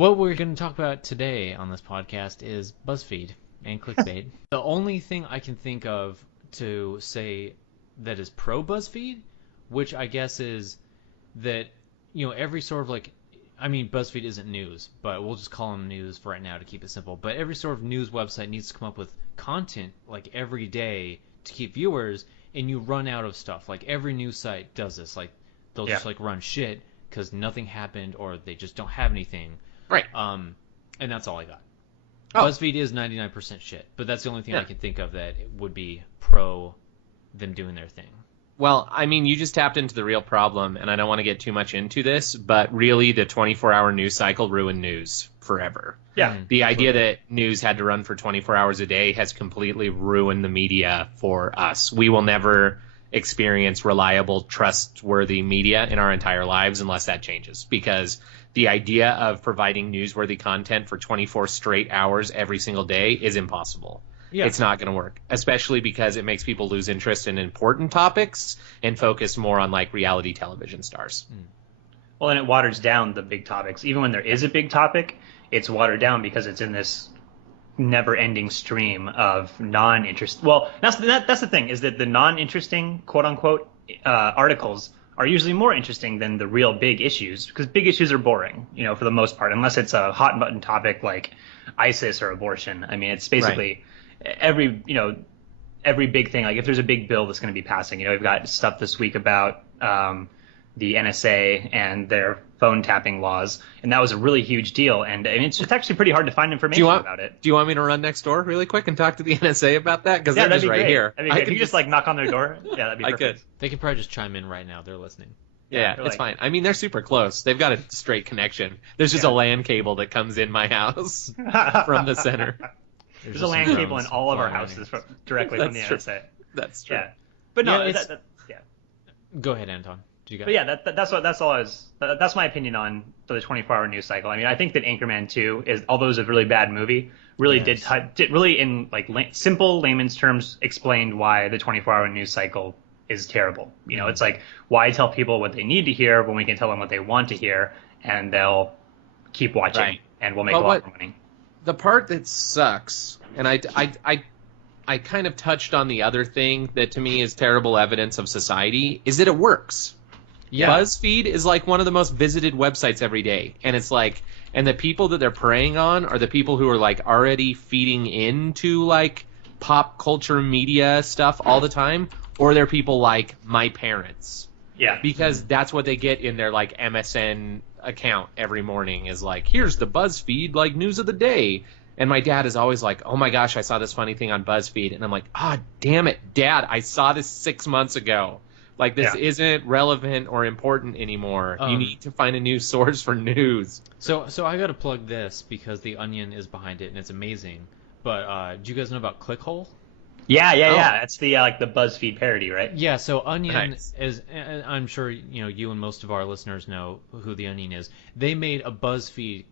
What we're going to talk about today on this podcast is BuzzFeed and Clickbait. The only thing I can think of to say that is pro BuzzFeed, which I guess is that, every sort of BuzzFeed isn't news, but we'll just call them news for right now to keep it simple. But every sort of news website needs to come up with content like every day to keep viewers, and you run out of stuff. Like every news site does this. Like they'll just run shit because nothing happened or they just don't have anything. Right. And that's all I got. Oh. BuzzFeed is 99% shit, but that's the only thing I can think of that would be pro them doing their thing. Well, you just tapped into the real problem, and I don't want to get too much into this, but really the 24-hour news cycle ruined news forever. Yeah. The idea that news had to run for 24 hours a day has completely ruined the media for us. We will never experience reliable, trustworthy media in our entire lives unless that changes, because the idea of providing newsworthy content for 24 straight hours every single day is impossible. Yeah. It's not going to work, especially because it makes people lose interest in important topics and focus more on reality television stars. Well, and it waters down the big topics. Even when there is a big topic, it's watered down because it's in this never-ending stream of non-interest. Well, that's the thing, is that the non-interesting, quote-unquote, articles are usually more interesting than the real big issues, because big issues are boring, for the most part, unless it's a hot-button topic like ISIS or abortion. It's basically every big thing. Like if there's a big bill that's going to be passing, we've got stuff this week about the NSA and their phone tapping laws, and that was a really huge deal. And it's actually pretty hard to find information about it. Do you want me to run next door really quick and talk to the NSA about that? Because they're just right here. That'd be great. If you just knock on their door, that'd be perfect. I could. They could probably just chime in right now. They're listening. Yeah, it's fine. They're super close. They've got a straight connection. There's just a LAN cable that comes in my house from the center. There's a LAN cable in all of our houses directly from the NSA. That's true. Yeah, but no, Go ahead, Anton. But yeah, that's my opinion on the 24-hour news cycle. I think that Anchorman 2 is, although it was a really bad movie, really did really in simple layman's terms explained why the 24-hour news cycle is terrible. It's like, why tell people what they need to hear when we can tell them what they want to hear, and they'll keep watching, and we'll make a lot more money. The part that sucks, and I kind of touched on the other thing that to me is terrible evidence of society, is that it works. Yeah. BuzzFeed is one of the most visited websites every day, and it's and the people that they're preying on are the people who are already feeding into pop culture media stuff all the time, or they're people like my parents. Yeah. Because that's what they get in their MSN account every morning is here's the BuzzFeed news of the day. And my dad is always oh my gosh, I saw this funny thing on BuzzFeed. And I'm damn it, Dad, I saw this 6 months ago. This isn't relevant or important anymore. You need to find a new source for news. So I got to plug this because The Onion is behind it and it's amazing. But do you guys know about Clickhole? Yeah. That's the the BuzzFeed parody, right? Yeah. So Onion is, I'm sure you and most of our listeners know who The Onion is. They made a BuzzFeed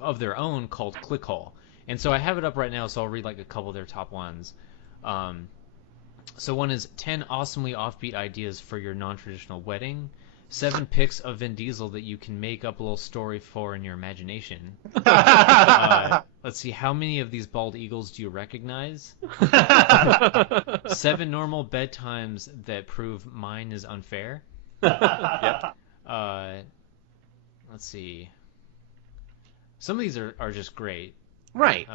of their own called Clickhole, and so I have it up right now. So I'll read a couple of their top ones. So one is 10 awesomely offbeat ideas for your non-traditional wedding. 7 pics of Vin Diesel that you can make up a little story for in your imagination. Let's see, how many of these bald eagles do you recognize? 7 normal bedtimes that prove mine is unfair. Yep. Let's see. Some of these are just great. Right.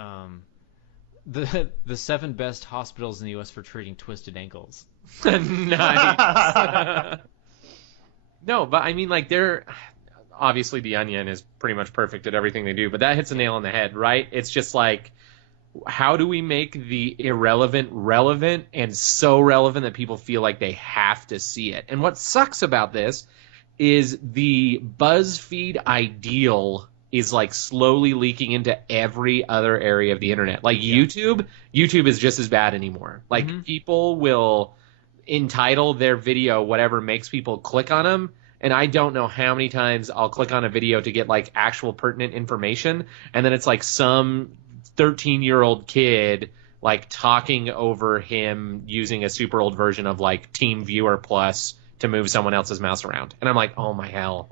The 7 best hospitals in the U.S. for treating twisted ankles. Nice. No, but they're obviously The Onion is pretty much perfect at everything they do, but that hits the nail on the head, right? It's just how do we make the irrelevant relevant and so relevant that people feel like they have to see it? And what sucks about this is the BuzzFeed ideal is slowly leaking into every other area of the internet. YouTube is just as bad anymore. People will entitle their video whatever makes people click on them, and I don't know how many times I'll click on a video to get actual pertinent information, and then it's some 13-year-old kid talking over him using a super old version of Team Viewer Plus to move someone else's mouse around, and I'm oh my hell,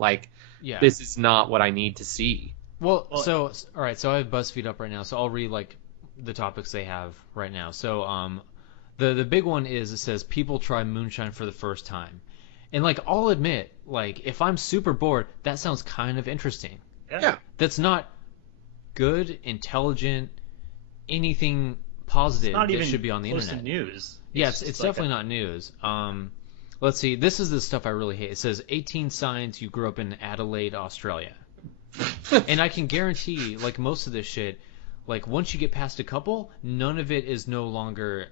this is not what I need to see. Well, so all right, so I have BuzzFeed up right now, so I'll read like the topics they have right now. So the big one is, it says people try moonshine for the first time. And like I'll admit, like if I'm super bored, that sounds kind of interesting. Yeah. That's not good, intelligent, anything positive Not that even should be on the close internet. to news. Yeah, it's just definitely not news. Let's see. This is the stuff I really hate. It says 18 signs you grew up in Adelaide, Australia. And I can guarantee, like most of this shit, like once you get past a couple, none of it is no longer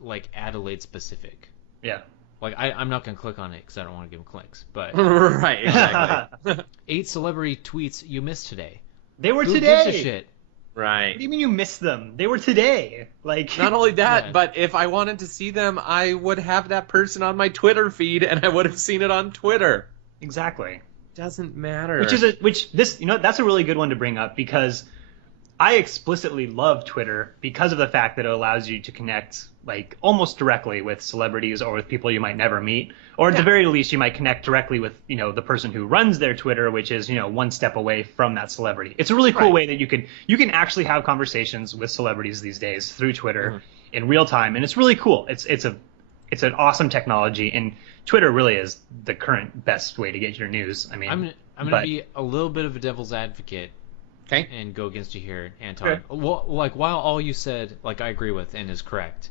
like Adelaide specific. Yeah. Like I'm not gonna click on it because I don't want to give them clicks. But Right, exactly. 8 celebrity tweets you missed today. They were Who today. gives a shit? Right. What do you mean you missed them? They were today. Like Not only that, Yeah. but if I wanted to see them, I would have that person on my Twitter feed, and I would have seen it on Twitter. exactly. Doesn't matter. That's a really good one to bring up because I explicitly love Twitter because of the fact that it allows you to connect like almost directly with celebrities or with people you might never meet, or at the very least you might connect directly with the person who runs their Twitter, which is one step away from that celebrity. It's a really cool way that you can actually have conversations with celebrities these days through Twitter in real time, and it's really cool. It's an awesome technology, and Twitter really is the current best way to get your news. I mean, I'm gonna be a little bit of a devil's advocate. Okay. And go against you here, Anton. Okay. Well, like while all you said, like I agree with and is correct.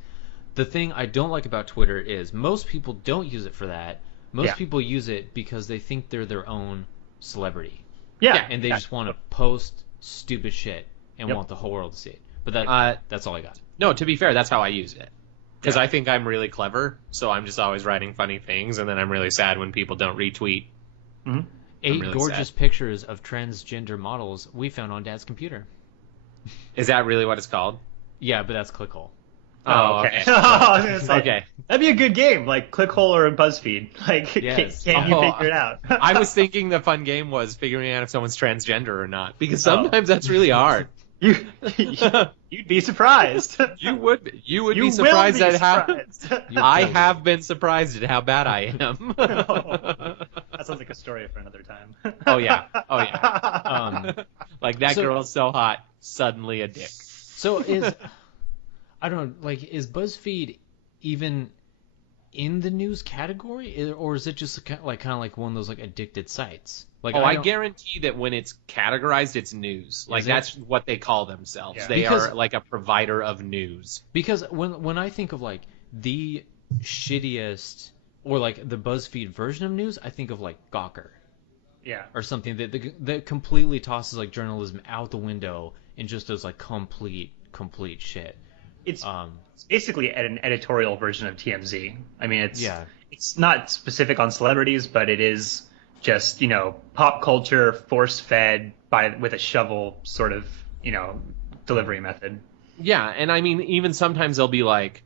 The thing I don't like about Twitter is most people don't use it for that. Most people use it because they think they're their own celebrity. Yeah. And they just want to post stupid shit and want the whole world to see it. But that's all I got. No, to be fair, that's how I use it. Because I think I'm really clever, so I'm just always writing funny things, and then I'm really sad when people don't retweet. Mm-hmm. 8 really gorgeous sad. pictures of transgender models we found on Dad's computer. Is that really what it's called? Yeah, but that's clickhole. Oh, okay. I was gonna say, Okay. that'd be a good game, like Clickhole or BuzzFeed. Like, Yes. can't you figure it out? I was thinking the fun game was figuring out if someone's transgender or not, because sometimes that's really hard. You'd be surprised. You would be will surprised be at how surprised. I have been surprised at how bad I am. That sounds like a story for another time. Oh yeah. Like that So- girl's so hot, suddenly a dick. So I don't know, like, is BuzzFeed even in the news category, or is it just kind of like one of those like addicted sites? Like, I don't- guarantee that when it's categorized, it's news. Like Is it? that's what they call themselves. Yeah. They Because- are like a provider of news. because when I think of like the shittiest or like the BuzzFeed version of news, I think of like Gawker Yeah. or something that completely tosses like journalism out the window and just does like complete shit. It's basically an editorial version of TMZ. I mean, it's not specific on celebrities, but it is just pop culture force fed with a shovel sort of delivery method. Yeah, and I mean, even sometimes they'll be like,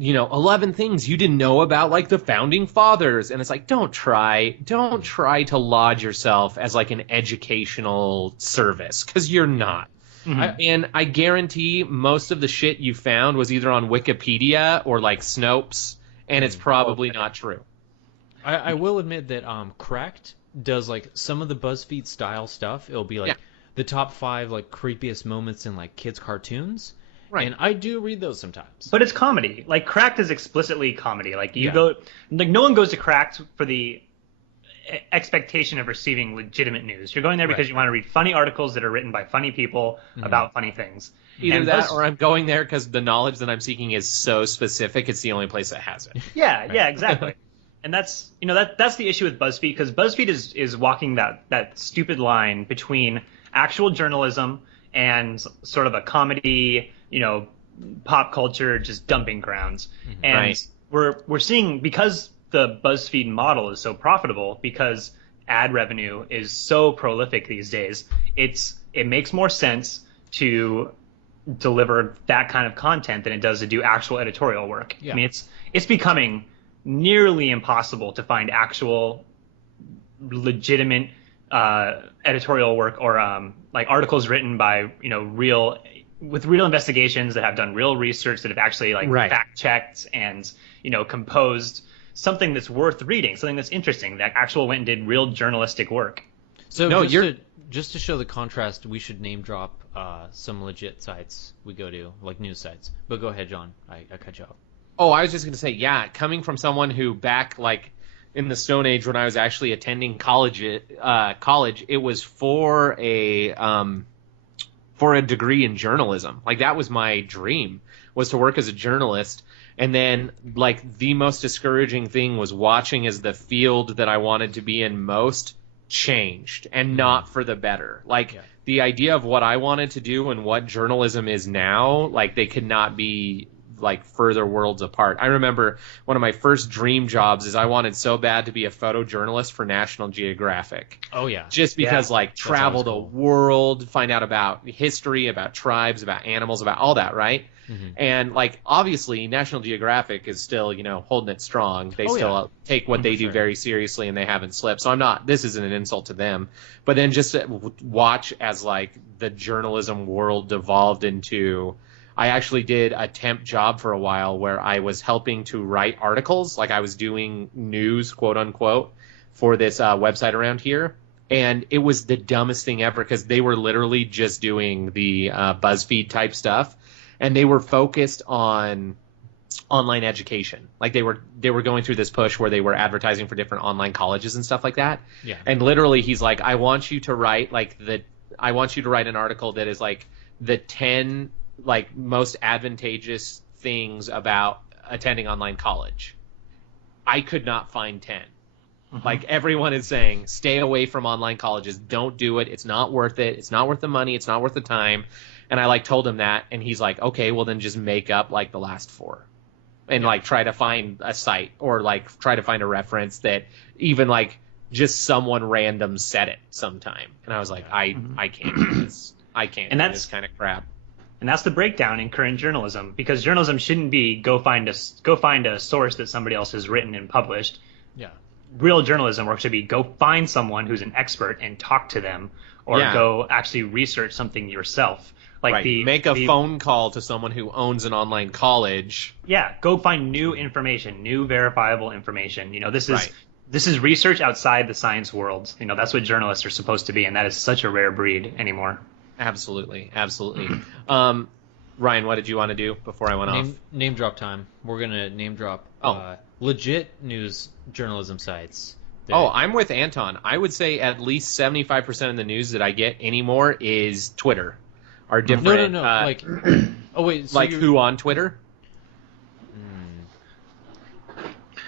11 things you didn't know about, like the founding fathers, and it's like, don't try to lodge yourself as like an educational service, because you're not. Mm-hmm. I guarantee most of the shit you found was either on Wikipedia or like Snopes, and it's probably not true. I will admit that Cracked does like some of the BuzzFeed style stuff. It'll be like the top 5 like creepiest moments in like kids cartoons. Right. And I do read those sometimes. But it's comedy. Like Cracked is explicitly comedy. Like no one goes to Cracked for the expectation of receiving legitimate news. You're going there because you want to read funny articles that are written by funny people about funny things. Either And that, or I'm going there because the knowledge that I'm seeking is so specific. It's the only place that has it. Yeah, exactly. And that's that's the issue with BuzzFeed, because BuzzFeed is walking that stupid line between actual journalism and sort of a comedy, pop culture just dumping grounds. And we're seeing, because the BuzzFeed model is so profitable, because ad revenue is so prolific these days, it makes more sense to deliver that kind of content than it does to do actual editorial work. Yeah. I mean, it's becoming nearly impossible to find actual legitimate editorial work or like articles written by real investigations that have done real research, that have actually fact checked and composed something that's worth reading, something that's interesting, that actual went and did real journalistic work. So No, just to show the contrast, we should name drop some legit sites we go to, like news sites. But go ahead, John. I cut you off. Oh, I was just going to say, yeah, coming from someone who back like in the Stone Age when I was actually attending college, it was for a degree in journalism. Like that was my dream, was to work as a journalist. And then like the most discouraging thing was watching as the field that I wanted to be in most changed, and not for the better. Like the idea of what I wanted to do and what journalism is now, like they could not be like further worlds apart. I remember one of my first dream jobs is I wanted so bad to be a photojournalist for National Geographic. Oh yeah. Just because like travel the world, find out about history, about tribes, about animals, about all that, right? Mm-hmm. And like obviously National Geographic is still, you know, holding it strong. They still take what they do very seriously, and they haven't slipped. So this isn't an insult to them, but then just to watch as like the journalism world devolved into, I actually did a temp job for a while where I was helping to write articles, like I was doing news, quote unquote, for this website around here. And it was the dumbest thing ever because they were literally just doing the BuzzFeed type stuff, and they were focused on online education. Like they were going through this push where they were advertising for different online colleges and stuff like that. Yeah. And literally he's like, I want you to write an article that is like the 10 like most advantageous things about attending online college. I could not find 10. Mm-hmm. Like everyone is saying, stay away from online colleges. Don't do it. It's not worth it. It's not worth the money. It's not worth the time. And I like told him that, and he's like, okay, well then just make up like the last 4 and like try to find a site or like try to find a reference that even like just someone random said it sometime. And I was like, I can't do this. I can't do this kind of crap. And that's the breakdown in current journalism, because journalism shouldn't be go find a source that somebody else has written and published. Yeah. Real journalism work should be go find someone who's an expert and talk to them, or go actually research something yourself. Like make a phone call to someone who owns an online college. Yeah, go find new information, new verifiable information. You know, this is research outside the science world. You know, that's what journalists are supposed to be, and that is such a rare breed anymore. Absolutely. Ryan, what did you want to do before I went off? Name drop time. We're going to name drop legit news journalism sites. I'm with Anton. I would say at least 75% of the news that I get anymore is Twitter. Are different. No. Like, so like who on Twitter?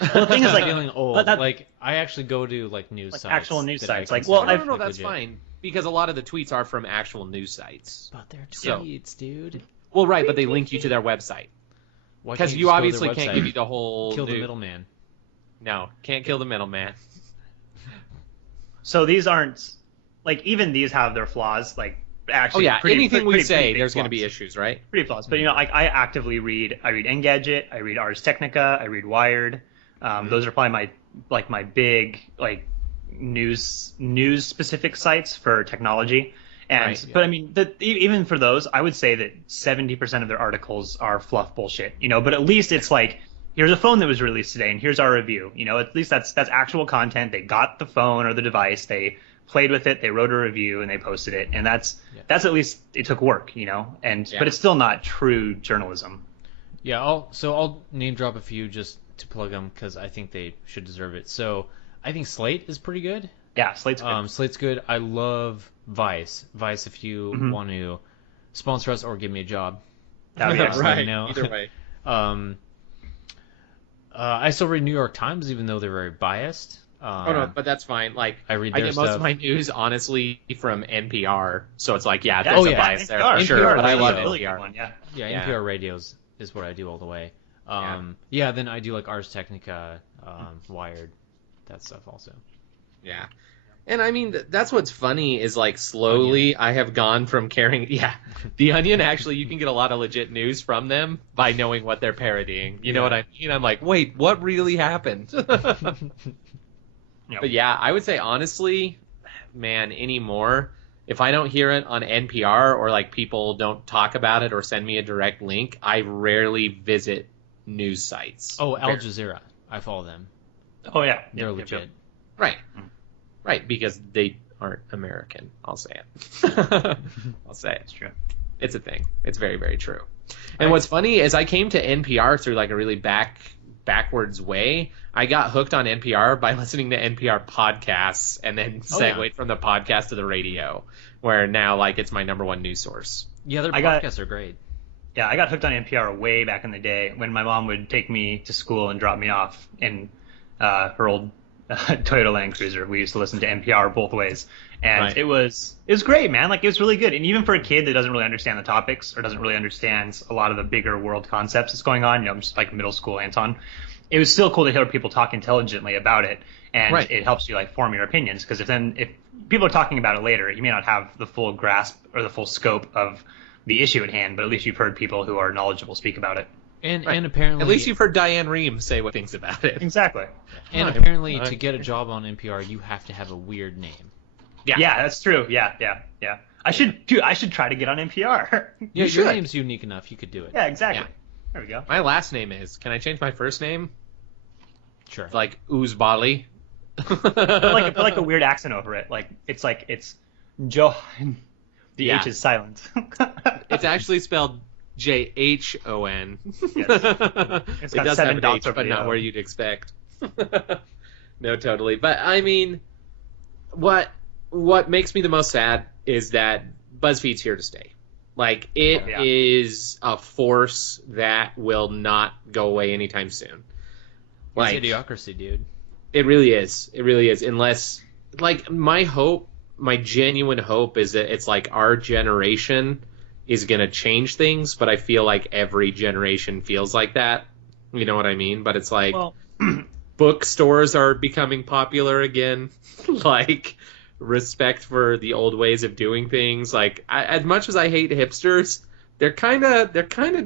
Well, the thing is, like, feeling old. Like, I actually go to like news sites, actual news sites. Like, no, that's fine, because a lot of the tweets are from actual news sites. But they're tweets, dude. Well, right, but they link you to their website. Because you obviously can't give you the whole. Kill the middleman. No, can't kill the middleman. So these aren't like, even these have their flaws. Like, actually, anything we say, there's going to be issues, right? Pretty flaws. But you know, like I actively read. I read Engadget. I read Ars Technica. I read Wired. Those are probably my big like news specific sites for technology. And but I mean, even for those, I would say that 70% of their articles are fluff bullshit. You know, but at least it's like, here's a phone that was released today, and here's our review. You know, at least that's actual content. They got the phone or the device, they played with it, they wrote a review, and they posted it. And that's at least, it took work. You know, but it's still not true journalism. Yeah, I'll name drop a few just to plug them because I think they should deserve it. So I think Slate is pretty good. Yeah, Slate's good. Slate's good. I love Vice. Vice, if you want to sponsor us or give me a job. That would be excellent. Right. Either way. I still read New York Times, even though they're very biased. No, but that's fine. Like, I get most of my news honestly from NPR, so it's like, there's a bias there NPR, for sure. NPR, but I love really NPR. One, NPR radios is what I do all the way. Then I do like Ars Technica, Wired, that stuff also. Yeah. And I mean, that's what's funny is like slowly I have gone from carrying, The Onion, actually, you can get a lot of legit news from them by knowing what they're parodying. You know what I mean? I'm like, wait, what really happened? But I would say honestly, man, anymore, if I don't hear it on NPR or like people don't talk about it or send me a direct link, I rarely visit news sites. Oh, Al Jazeera. I follow them. Oh, yeah. They're legit. Right. Right, because they aren't American. I'll say it. I'll say it. It's true. It's a thing. It's very, very true. And what's funny is I came to NPR through like a really backwards way. I got hooked on NPR by listening to NPR podcasts and then segued from the podcast to the radio, where now like it's my number one news source. Yeah, their podcasts are great. Yeah, I got hooked on NPR way back in the day when my mom would take me to school and drop me off in her old Toyota Land Cruiser. We used to listen to NPR both ways, and it was great, man. Like, it was really good. And even for a kid that doesn't really understand the topics or doesn't really understand a lot of the bigger world concepts that's going on, I'm just like middle school Anton, it was still cool to hear people talk intelligently about it, and it helps you like form your opinions, because if people are talking about it later, you may not have the full grasp or the full scope of the issue at hand, but at least you've heard people who are knowledgeable speak about it. And apparently, at least you've heard Diane Rehm say what things about it. Exactly. And apparently, to get a job on NPR, you have to have a weird name. Yeah, that's true. Yeah. I should try to get on NPR. Yeah, your name's unique enough. You could do it. Yeah, exactly. Yeah. There we go. My last name is. Can I change my first name? Sure. Like Oozbali. Put like a weird accent over it. Like it's Johan. The H is silent. It's actually spelled Jhon. Yes. It does have an H, but not where you'd expect. No, totally. But I mean, what makes me the most sad is that BuzzFeed's here to stay. Like, it is a force that will not go away anytime soon. Like, it's idiocracy, dude. It really is. It really is. Unless, like, my genuine hope is that it's like our generation is going to change things, but I feel like every generation feels like that. You know what I mean? But it's like bookstores are becoming popular again. Like, respect for the old ways of doing things. Like, as much as I hate hipsters, they're kind of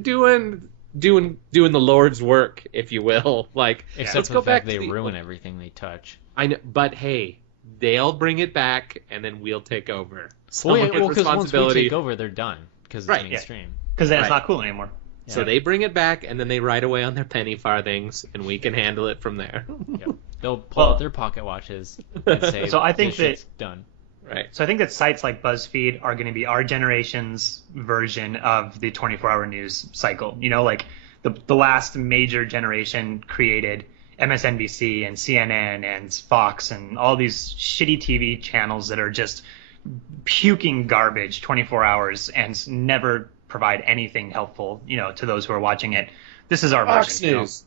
doing the Lord's work, if you will. Like, except for the fact they ruin everything they touch. I know, but hey, they'll bring it back, and then we'll take over. Because once we take over, they're done, because it's mainstream. Because then it's not cool anymore. Yeah. So they bring it back, and then they write away on their penny farthings, and we can handle it from there. Yep. They'll pull out their pocket watches and say, so I think it's done. Right. So I think that sites like BuzzFeed are going to be our generation's version of the 24-hour news cycle. You know, like the last major generation created MSNBC and CNN and Fox and all these shitty TV channels that are just puking garbage 24 hours and never provide anything helpful, to those who are watching it. This is our Fox version. News.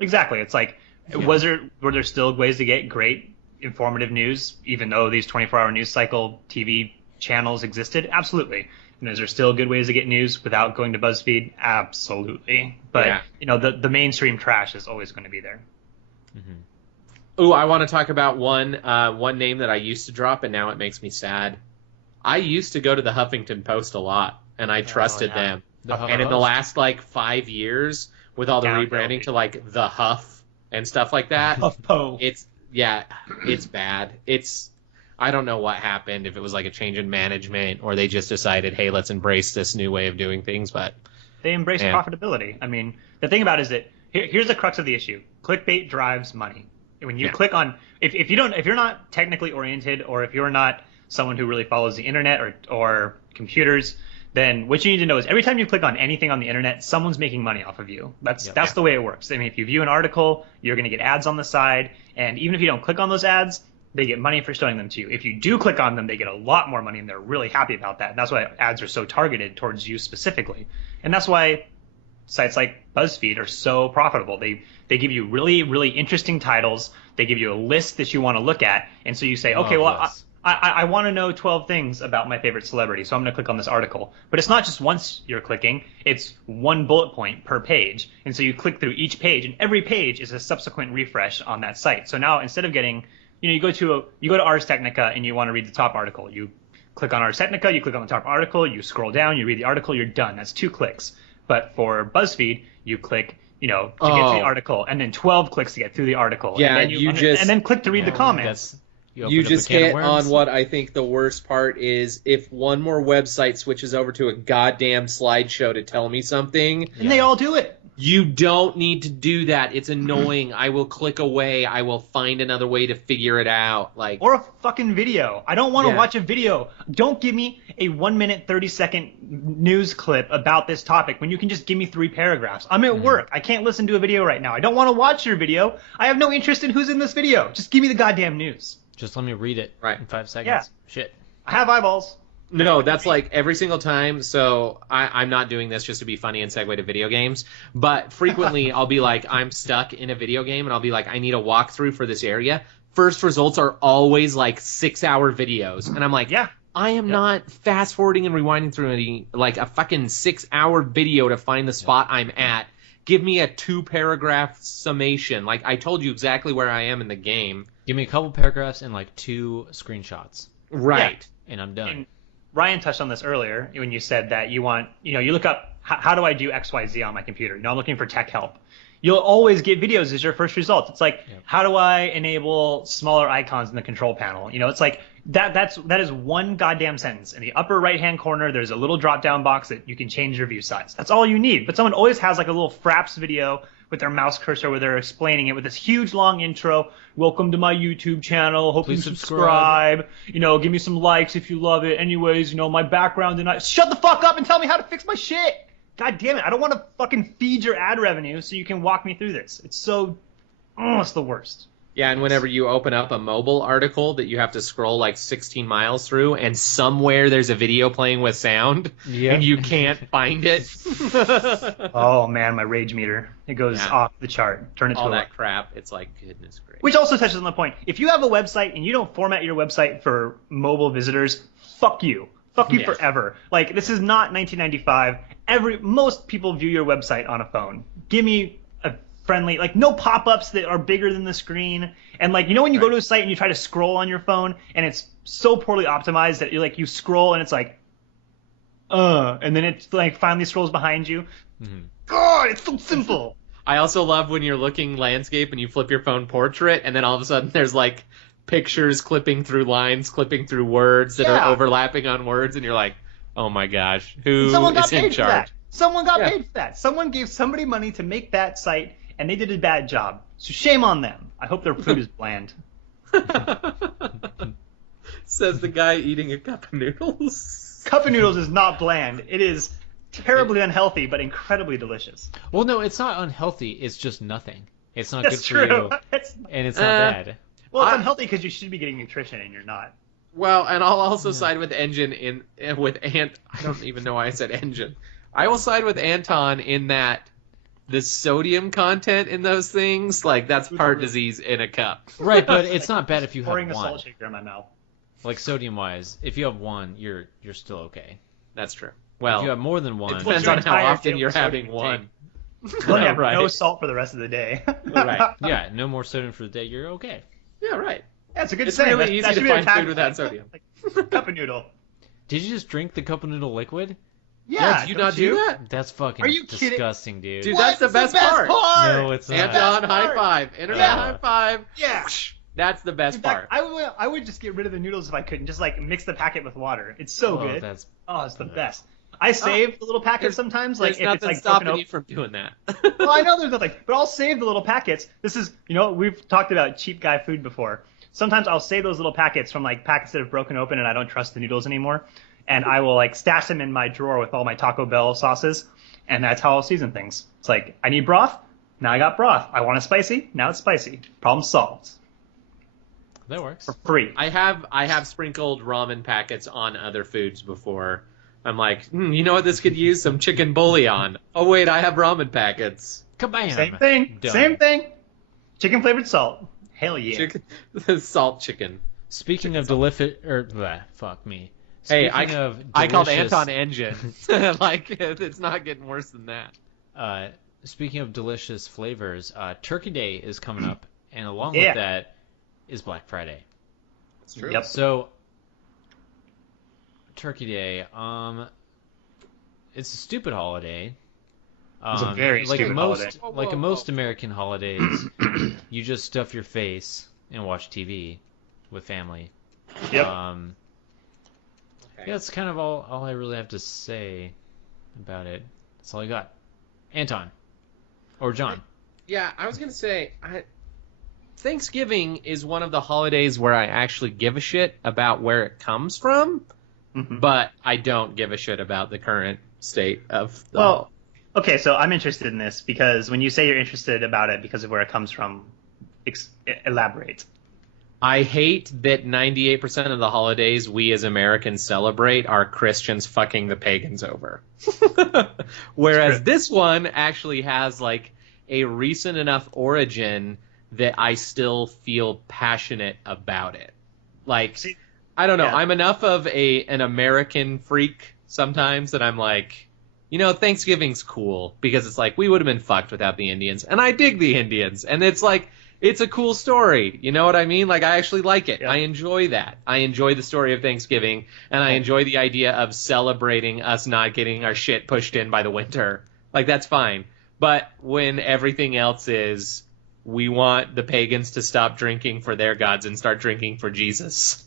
Exactly. It's like, were there still ways to get great informative news, even though these 24-hour news cycle TV channels existed? Absolutely. Is there still good ways to get news without going to BuzzFeed? Absolutely. But the mainstream trash is always going to be there. Mm-hmm. Ooh, I want to talk about one name that I used to drop, and now it makes me sad. I used to go to the Huffington Post a lot, and I trusted them. And in the last 5 years, with all the rebranding to the Huff and stuff like that, HuffPo. It's bad. I don't know what happened, if it was a change in management or they just decided, hey, let's embrace this new way of doing things. But they embrace profitability. I mean, the thing about it is that here's the crux of the issue. Clickbait drives money. When you click on, if you're not technically oriented, or if you're not someone who really follows the internet or computers, then what you need to know is every time you click on anything on the internet, someone's making money off of you. That's the way it works. I mean, if you view an article, you're going to get ads on the side, and even if you don't click on those ads, they get money for showing them to you. If you do click on them, they get a lot more money, and they're really happy about that. And that's why ads are so targeted towards you specifically. And that's why sites like BuzzFeed are so profitable. They give you really, really interesting titles. They give you a list that you want to look at. And so you say, okay, well, I want to know 12 things about my favorite celebrity, so I'm going to click on this article. But it's not just once you're clicking. It's one bullet point per page. And so you click through each page, and every page is a subsequent refresh on that site. So now instead of getting, you go to Ars Technica and you want to read the top article. You click on Ars Technica, you click on the top article, you scroll down, you read the article, you're done. That's 2 clicks. But for BuzzFeed, you click, to get to the article, and then 12 clicks to get through the article. Yeah, and then click to read the comments. You just hit on what I think the worst part is. If one more website switches over to a goddamn slideshow to tell me something, and they all do it. You don't need to do that. It's annoying. I will click away. I will find another way to figure it out. Like, or a fucking video. I don't want to Yeah. watch a video. Don't give me a 1 minute 30-second news clip about this topic when you can just give me 3 paragraphs. I'm at work. I can't listen to a video right now. I don't want to watch your video. I have no interest in who's in this video. Just give me the goddamn news. Just let me read it Right. in 5 seconds. Yeah. Shit. I have eyeballs. no, that's like every single time. So I'm not doing this just to be funny and segue to video games. But frequently I'll be like, I'm stuck in a video game and I'll be like, I need a walkthrough for this area. First results are always like 6-hour videos. And I'm like, Yeah. I am not fast forwarding and rewinding through like a fucking 6-hour video to find the spot I'm at. Give me a 2-paragraph summation. Like, I told you exactly where I am in the game. Give me a couple paragraphs and like 2 screenshots, Right. and I'm done. And Ryan touched on this earlier when you said that you want, you look up, how do I do XYZ on my computer? I'm looking for tech help. You'll always get videos as your first result. It's like, how do I enable smaller icons in the control panel? It's like that is one goddamn sentence. In the upper right-hand corner, there's a little drop-down box that you can change your view size. That's all you need. But someone always has like a little fraps video with their mouse cursor where they're explaining it with this huge long intro. Welcome to my YouTube channel. Hope Please you subscribe. Give me some likes if you love it. Anyways, my background and shut the fuck up and tell me how to fix my shit. God damn it. I don't want to fucking feed your ad revenue so you can walk me through this. It's it's the worst. Yeah, and whenever you open up a mobile article that you have to scroll like 16 miles through, and somewhere there's a video playing with sound, and you can't find it. Oh man, my rage meter. It goes off the chart. Turn it to all a that crap. It's like, goodness gracious. Which also touches on the point. If you have a website and you don't format your website for mobile visitors, fuck you. Fuck you forever. Like, this is not 1995. Most people view your website on a phone. Give me a friendly, like, no pop-ups that are bigger than the screen. And like, when you go to a site and you try to scroll on your phone and it's so poorly optimized that you scroll and it's like, and then it like finally scrolls behind you. God, it's so simple. I also love when you're looking landscape and you flip your phone portrait, and then all of a sudden there's like pictures clipping through lines, clipping through words that are overlapping on words, and you're like, oh my gosh, who Someone got is in paid for charge? that. Someone got paid for that. Someone gave somebody money to make that site, and they did a bad job. So shame on them. I hope their food is bland. Says the guy eating a cup of noodles. Cup of noodles is not bland. It is terribly unhealthy, but incredibly delicious. Well, no, it's not unhealthy. It's just nothing. It's not That's good for true. you, and it's not bad. Well, it's unhealthy because you should be getting nutrition, and you're not. Well, and I'll also side with I don't even know why I said engine. I will side with Anton in that the sodium content in those things, like, that's heart disease in a cup. Right, but it's not bad if you have Pouring a one. salt shaker in my mouth. Like, sodium-wise, if you have one, you're still okay. That's true. If Well, you have more than one, it depends your on how entire often you're sodium having one. Well, yeah, Right. no salt for the rest of the day. Right. yeah, no more sodium for the day, you're okay. Yeah, right. That's a good It's saying. really That easy should to be their find food tagline. without sodium. Like, cup of noodle. Did you just drink the cup of noodle liquid? Yeah, did you don't not do that? That's fucking Are you kidding? disgusting, dude. Dude, What? that's the It's best part. No, it's not. Anton, Best high part. five. Internet Yeah. high five. Yeah. That's the best In fact, part. I would just get rid of the noodles if I could and just like mix the packet with water. It's so Oh, good. that's It's the best. I save the little packets sometimes, like There's if it's nothing like stopping broken you from doing that. Well, I know there's nothing, but I'll save the little packets. This is, we've talked about cheap guy food before. Sometimes I'll save those little packets from like packets that have broken open and I don't trust the noodles anymore, and I will like stash them in my drawer with all my Taco Bell sauces, and that's how I'll season things. It's like, I need broth, now I got broth. I want it spicy, now it's spicy. Problem solved. That works. For free. I have sprinkled ramen packets on other foods before. I'm like, you know what this could use? Some chicken bouillon. Oh wait, I have ramen packets. Kabam! Same thing. Done. Same thing. Chicken flavored salt. Hell yeah. Chicken, salt chicken. Speaking of fuck me. Hey, Speaking of I called delicious- Anton engine. Like, it's not getting worse than that. Speaking of delicious flavors, Turkey Day is coming up, and along Yeah. with that is Black Friday. It's true. Yep. So, Turkey Day, it's a stupid holiday. It's a very like stupid most, holiday. Like most American holidays, you just stuff your face and watch TV with family. Yep. Yeah, that's kind of all I really have to say about it. That's all I got. Anton. Or John. Yeah, I was going to say, Thanksgiving is one of the holidays where I actually give a shit about where it comes from, but I don't give a shit about the current state of the... Well, okay, so I'm interested in this because when you say you're interested about it because of where it comes from, elaborate. I hate that 98% of the holidays we as Americans celebrate are Christians fucking the pagans over. Whereas this one actually has, like, a recent enough origin that I still feel passionate about it. Like, I don't know. Yeah. I'm enough of an American freak sometimes that I'm like, Thanksgiving's cool because it's like, we would have been fucked without the Indians. And I dig the Indians. And it's like, it's a cool story. You know what I mean? Like, I actually like it. Yeah. I enjoy that. I enjoy the story of Thanksgiving, and I enjoy the idea of celebrating us not getting our shit pushed in by the winter. Like, that's fine. But when everything else is, we want the pagans to stop drinking for their gods and start drinking for Jesus.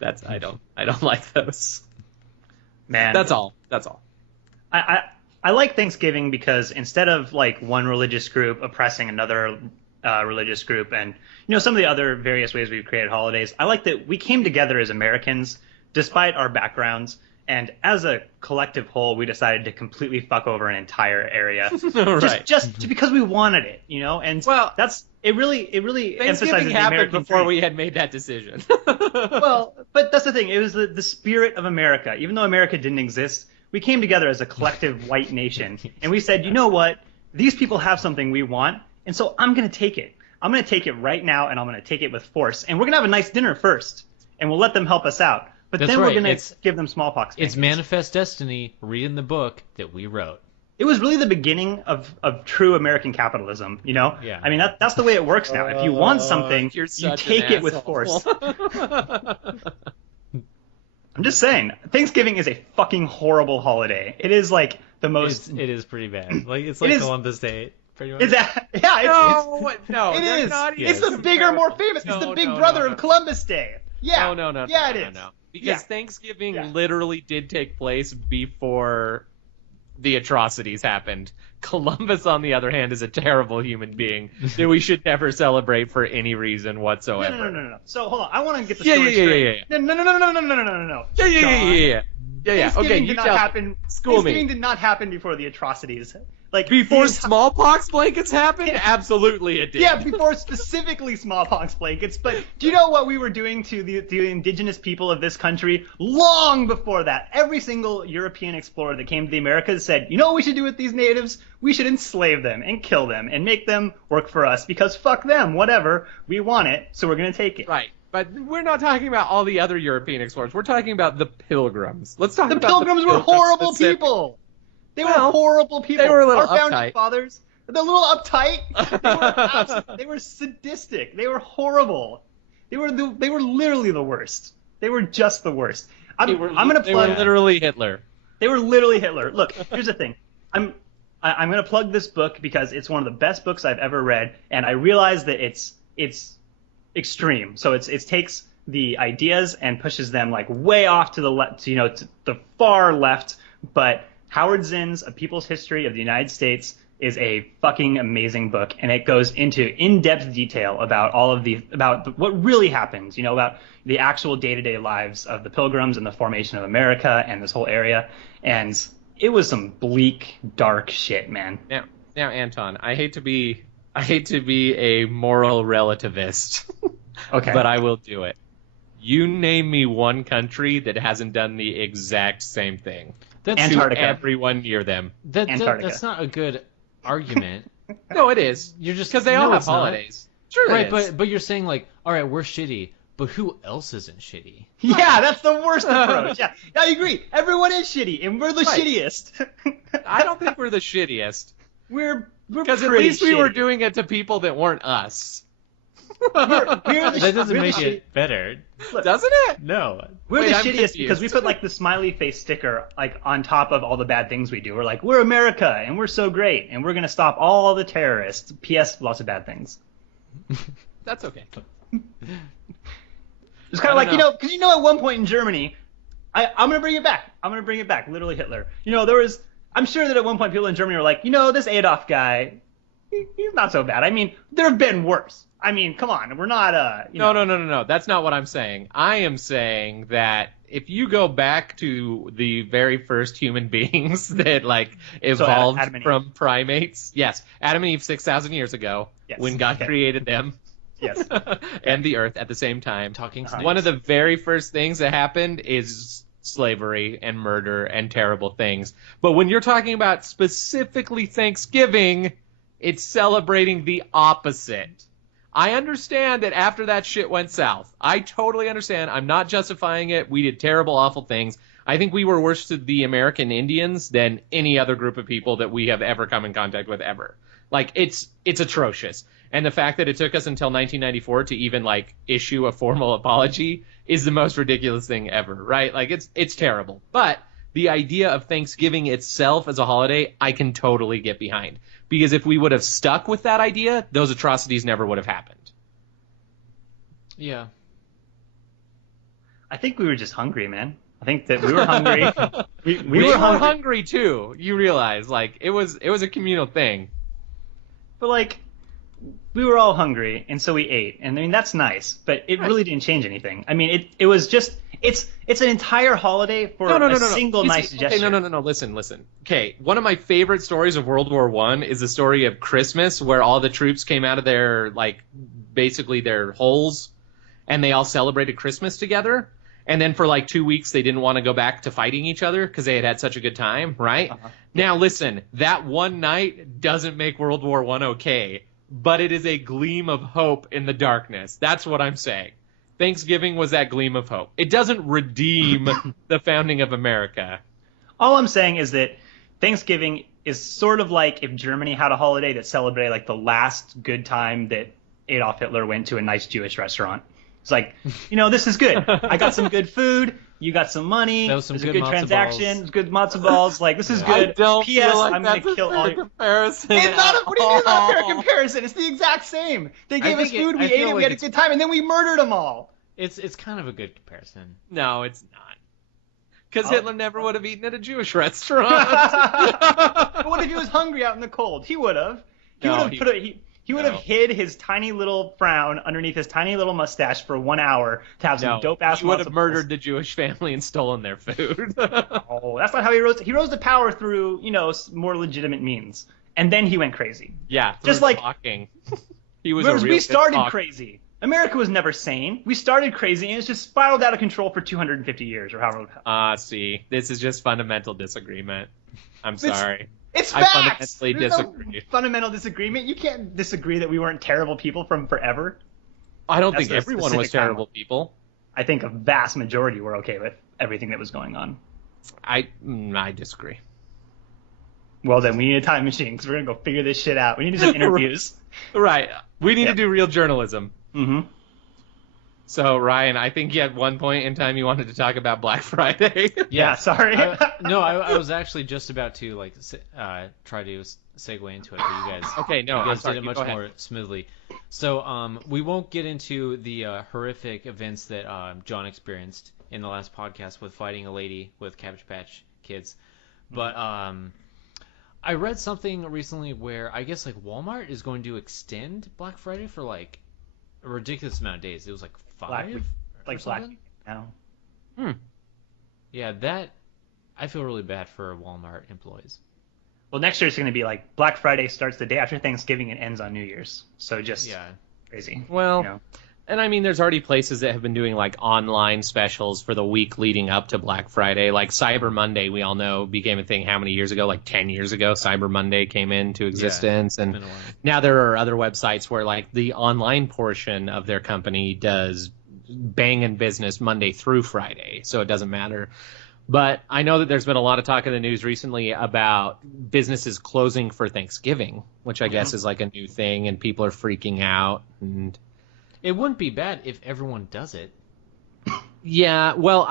I don't like those. Man. That's all. I like Thanksgiving because instead of, like, one religious group oppressing another religious group and some of the other various ways we've created holidays, I like that we came together as Americans despite our backgrounds, and as a collective whole we decided to completely fuck over an entire area right. just because we wanted it, and it really emphasizes Thanksgiving the happened American before dream. we had made that decision. Well, but that's the thing, it was the spirit of America. Even though America didn't exist, we came together as a collective white nation and we said, you know what, these people have something we want. And so I'm going to take it. I'm going to take it right now, and I'm going to take it with force. And we're going to have a nice dinner first, and we'll let them help us out. But then we're going to give them smallpox. It's manifest destiny, reading the book that we wrote. It was really the beginning of true American capitalism, Yeah. I mean, that's the way it works now. If you want something, you take it with asshole. force. I'm just saying, Thanksgiving is a fucking horrible holiday. It is like the most... It is pretty bad. Like, it's like Columbus Day. Is that? Yeah, no, it is. It's the bigger, more famous. It's the big brother of Columbus Day. Yeah. No. Yeah, it is. No. Because Thanksgiving literally did take place before the atrocities happened. Columbus, on the other hand, is a terrible human being that we should never celebrate for any reason whatsoever. No. So hold on, I want to get the story straight. Yeah. No. Yeah. Okay, you tell me. Thanksgiving did not happen before the atrocities. Like before smallpox blankets happened? Absolutely it did. Yeah, before specifically smallpox blankets. But do you know what we were doing to the indigenous people of this country long before that? Every single European explorer that came to the Americas said, you know what we should do with these natives? We should enslave them and kill them and make them work for us because fuck them, whatever. We want it, so we're going to take it. Right. But we're not talking about all the other European explorers. We're talking about the Pilgrims. Let's talk about Pilgrims were horrible people. They were horrible people. They were a little Our founding fathers, they're a little uptight. They were sadistic. They were horrible. They were literally the worst. They were just the worst. I'm going to plug. They were literally Hitler. They were literally Hitler. Look, here's the thing. I'm going to plug this book because it's one of the best books I've ever read, and I realize that it's extreme. So it takes the ideas and pushes them like way off to the left, to the far left, but Howard Zinn's A People's History of the United States is a fucking amazing book, and it goes into in-depth detail about about what really happened, about the actual day-to-day lives of the Pilgrims and the formation of America and this whole area. And it was some bleak, dark shit, man. Now, Anton, I hate to be a moral relativist, okay, but I will do it. You name me one country that hasn't done the exact same thing. That's Antarctica. Everyone near them. Antarctica. That's not a good argument. No, it is. You're just because they all have holidays. Sure, right? But you're saying like, all right, we're shitty, but who else isn't shitty? Yeah, that's the worst approach. Yeah, I agree. Everyone is shitty, and we're the shittiest. I don't think we're the shittiest. We're because at least we were doing it to people that weren't us. That doesn't make it better. Look, doesn't it? No. We're the shittiest because we put like the smiley face sticker like on top of all the bad things we do. We're like, we're America and we're so great and we're gonna stop all the terrorists. P.S. Lots of bad things. That's okay. It's kind of like because at one point in Germany, I'm gonna bring it back. Literally Hitler. I'm sure that at one point people in Germany were like, this Adolf guy, he's not so bad. I mean, there have been worse. I mean, come on, we're not No. That's not what I'm saying. I am saying that if you go back to the very first human beings that like evolved Adam and from Eve. primates, yes, Adam and Eve 6,000 years ago, Yes. when God Okay. created them. Yes. And the earth at the same time. Talking snakes. One of the very first things that happened is slavery and murder and terrible things. But when you're talking about specifically Thanksgiving, it's celebrating the opposite. I understand that after that shit went south. I totally understand. I'm not justifying it. We did terrible, awful things. I think we were worse to the American Indians than any other group of people that we have ever come in contact with ever. Like, it's atrocious. And the fact that it took us until 1994 to even, like, issue a formal apology is the most ridiculous thing ever, right? Like, it's terrible. But the idea of Thanksgiving itself as a holiday, I can totally get behind. Because if we would have stuck with that idea, those atrocities never would have happened. Yeah. I think we were just hungry, man. I think that we were hungry. we We were were hungry. hungry too. You realize, like, it was a communal thing. But like, we were all hungry, and so we ate. And I mean, that's nice, but it really didn't change anything. I mean, it was just it's an entire holiday for a single nice gesture. No. Listen. Okay, one of my favorite stories of World War I is the story of Christmas, where all the troops came out of their, like, basically their holes, and they all celebrated Christmas together. And then for like 2 weeks, they didn't want to go back to fighting each other because they had had such a good time, right? Uh-huh. Now, listen, that one night doesn't make World War I okay, but it is a gleam of hope in the darkness. That's what I'm saying. Thanksgiving was that gleam of hope. It doesn't redeem the founding of America. All I'm saying is that Thanksgiving is sort of like if Germany had a holiday that celebrated like the last good time that Adolf Hitler went to a nice Jewish restaurant. It's like, this is good. I got some good food. You got some money. That was some There's good a good matzo transaction. balls. There's good matzo balls. Like, this is good. I don't P.S. feel like I'm going that's to a kill all fair your... comparison. It's not what do you mean not a fair at all. comparison? It's the exact same. They gave us think food, I we ate feel it, we like had a it's- good time, and then we murdered them all. It's kind of a good comparison. No, it's not. Because Oh. Hitler never would have eaten at a Jewish restaurant. But what if he was hungry out in the cold? He would have. He No, would have he would have no. hid his tiny little frown underneath his tiny little mustache for 1 hour to have some No, dope ass. he would have murdered the Jewish family and stolen their food. Oh, that's not how he rose. He rose to power through more legitimate means, and then he went crazy. Yeah, Just through like- talking. He was Whereas a real we good started talker. crazy. America was never sane. We started crazy, and it's just spiraled out of control for 250 years or however. See, this is just fundamental disagreement. I'm It's- sorry. It's I facts. fundamentally There's disagree. No fundamental disagreement. You can't disagree that we weren't terrible people from forever. I don't That's think a everyone was specific time. terrible people. I think a vast majority were okay with everything that was going on. I disagree. Well, then we need a time machine because we're gonna go figure this shit out. We need to do some interviews. Right. We need Yep. to do real journalism. Mm-hmm. So, Ryan, I think at one point in time you wanted to talk about Black Friday. Yeah. Sorry. I was actually just about to try to segue into it, but you guys. Okay, no, you I'm guys sorry. did it You much go ahead. more smoothly. So we won't get into the horrific events that John experienced in the last podcast with fighting a lady with Cabbage Patch Kids, but I read something recently where I guess like Walmart is going to extend Black Friday for like a ridiculous amount of days. It was like 5, Black Week, or like Black. something? No. Yeah, that I feel really bad for Walmart employees. Well, next year it's gonna be like Black Friday starts the day after Thanksgiving and ends on New Year's. So just crazy. Well, you know? and I mean, there's already places that have been doing like online specials for the week leading up to Black Friday. Like Cyber Monday, we all know, became a thing how many years ago? Like 10 years ago, Cyber Monday came into existence. It's And been a while. now there are other websites where like the online portion of their company does banging business Monday through Friday, so it doesn't matter. But I know that there's been a lot of talk in the news recently about businesses closing for Thanksgiving, which I guess is like a new thing, and people are freaking out. And It wouldn't be bad if everyone does it. yeah, well,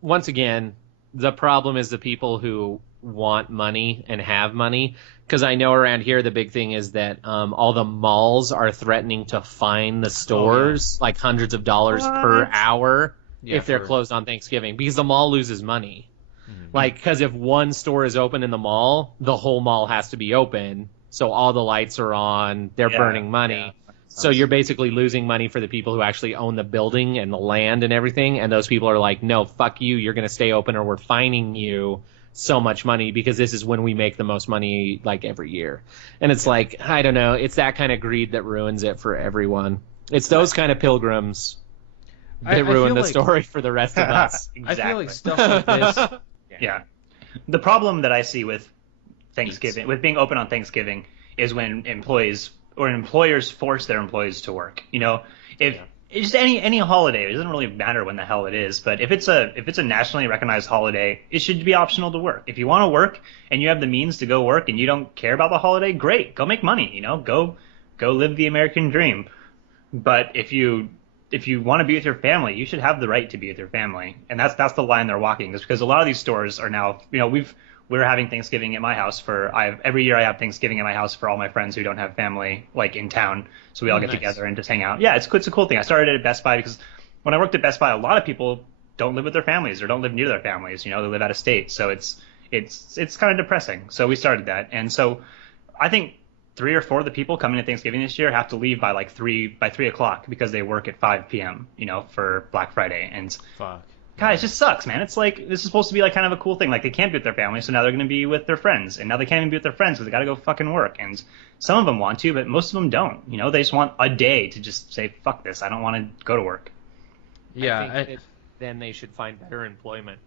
once again, the problem is the people who want money and have money. Because I know around here the big thing is that all the malls are threatening to fine the stores like hundreds of dollars per hour if they're closed on Thanksgiving, because the mall loses money. Like, because if one store is open in the mall, the whole mall has to be open, so all the lights are on, they're burning money. So you're basically losing money for the people who actually own the building and the land and everything, and those people are like, no, fuck you, you're going to stay open or we're fining you so much money because this is when we make the most money, like, every year. And it's like, I don't know, it's that kind of greed that ruins it for everyone. It's those kind of pilgrims that ruin the story for the rest of us. Exactly. I feel like stuff like this. Yeah. The problem that I see with Thanksgiving, with being open on Thanksgiving, is when employees or employers force their employees to work. You know, if it's just any holiday, it doesn't really matter when the hell it is, but if it's a nationally recognized holiday, it should be optional to work. If you want to work and you have the means to go work and you don't care about the holiday, great, go make money. You know, go live the American dream. But if you want to be with your family, you should have the right to be with your family, and that's the line they're walking. Is because a lot of these stores are now, you know, we're having Thanksgiving at my house every year I have Thanksgiving at my house for all my friends who don't have family like in town, so we all get together and just hang out. Yeah, it's a cool thing. I started at Best Buy because when I worked at Best Buy, a lot of people don't live with their families or don't live near their families. You know, they live out of state, so it's kind of depressing. So we started that, and so I think 3 or 4 of the people coming to Thanksgiving this year have to leave by 3 o'clock because they work at 5 p.m. You know, for Black Friday. And Fuck. God, it just sucks, man. It's like this is supposed to be like kind of a cool thing. Like they can't be with their family, so now they're going to be with their friends, and now they can't even be with their friends because they got to go fucking work. And some of them want to, but most of them don't. You know, they just want a day to just say fuck this. I don't want to go to work. Yeah. Then they should find better employment.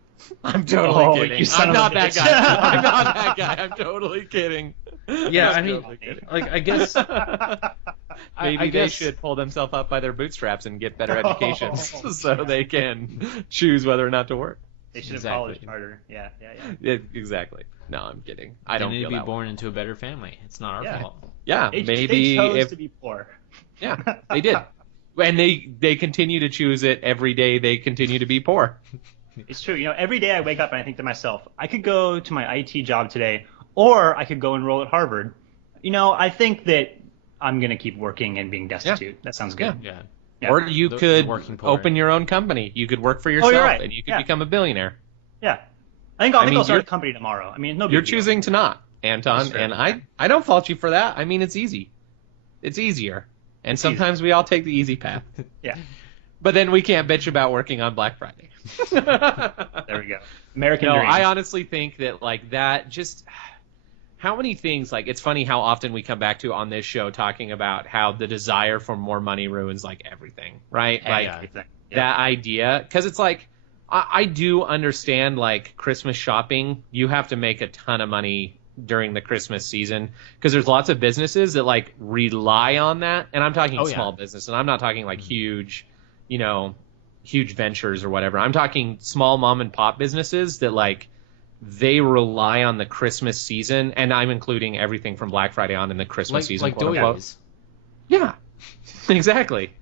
I'm totally kidding. I'm not that guy. I'm not that guy. I'm totally kidding. Yeah, I mean, like, I guess maybe they should pull themselves up by their bootstraps and get better educations so they can choose whether or not to work. They should have polished harder. Yeah. Exactly. No, I'm kidding. I don't need to be born into a better family. It's not our fault. Yeah, they chose to be poor. Yeah, they did. And they continue to choose it every day. They continue to be poor. It's true. You know, every day I wake up and I think to myself, I could go to my IT job today, or I could go enroll at Harvard. You know, I think that I'm going to keep working and being destitute. Yeah. That sounds good. Yeah. Or you could open your own company. You could work for yourself, and you could become a billionaire. Yeah. I think I'll start a company tomorrow. I mean, no big You're deal. choosing to not, Anton, and I don't fault you for that. I mean, it's easy. It's easier. And sometimes we all take the easy path. Yeah. But then we can't bitch about working on Black Friday. There we go. American dream. I honestly think that, like, that just... How many things, like, it's funny how often we come back to on this show talking about how the desire for more money ruins, like, everything, right? That idea. Because it's like, I do understand, like, Christmas shopping. You have to make a ton of money during the Christmas season because there's lots of businesses that, like, rely on that. And I'm talking small business, and I'm not talking, like, huge, huge ventures or whatever. I'm talking small mom and pop businesses that, like, they rely on the Christmas season, and I'm including everything from Black Friday on in the Christmas season. Like doilies. Yeah, exactly.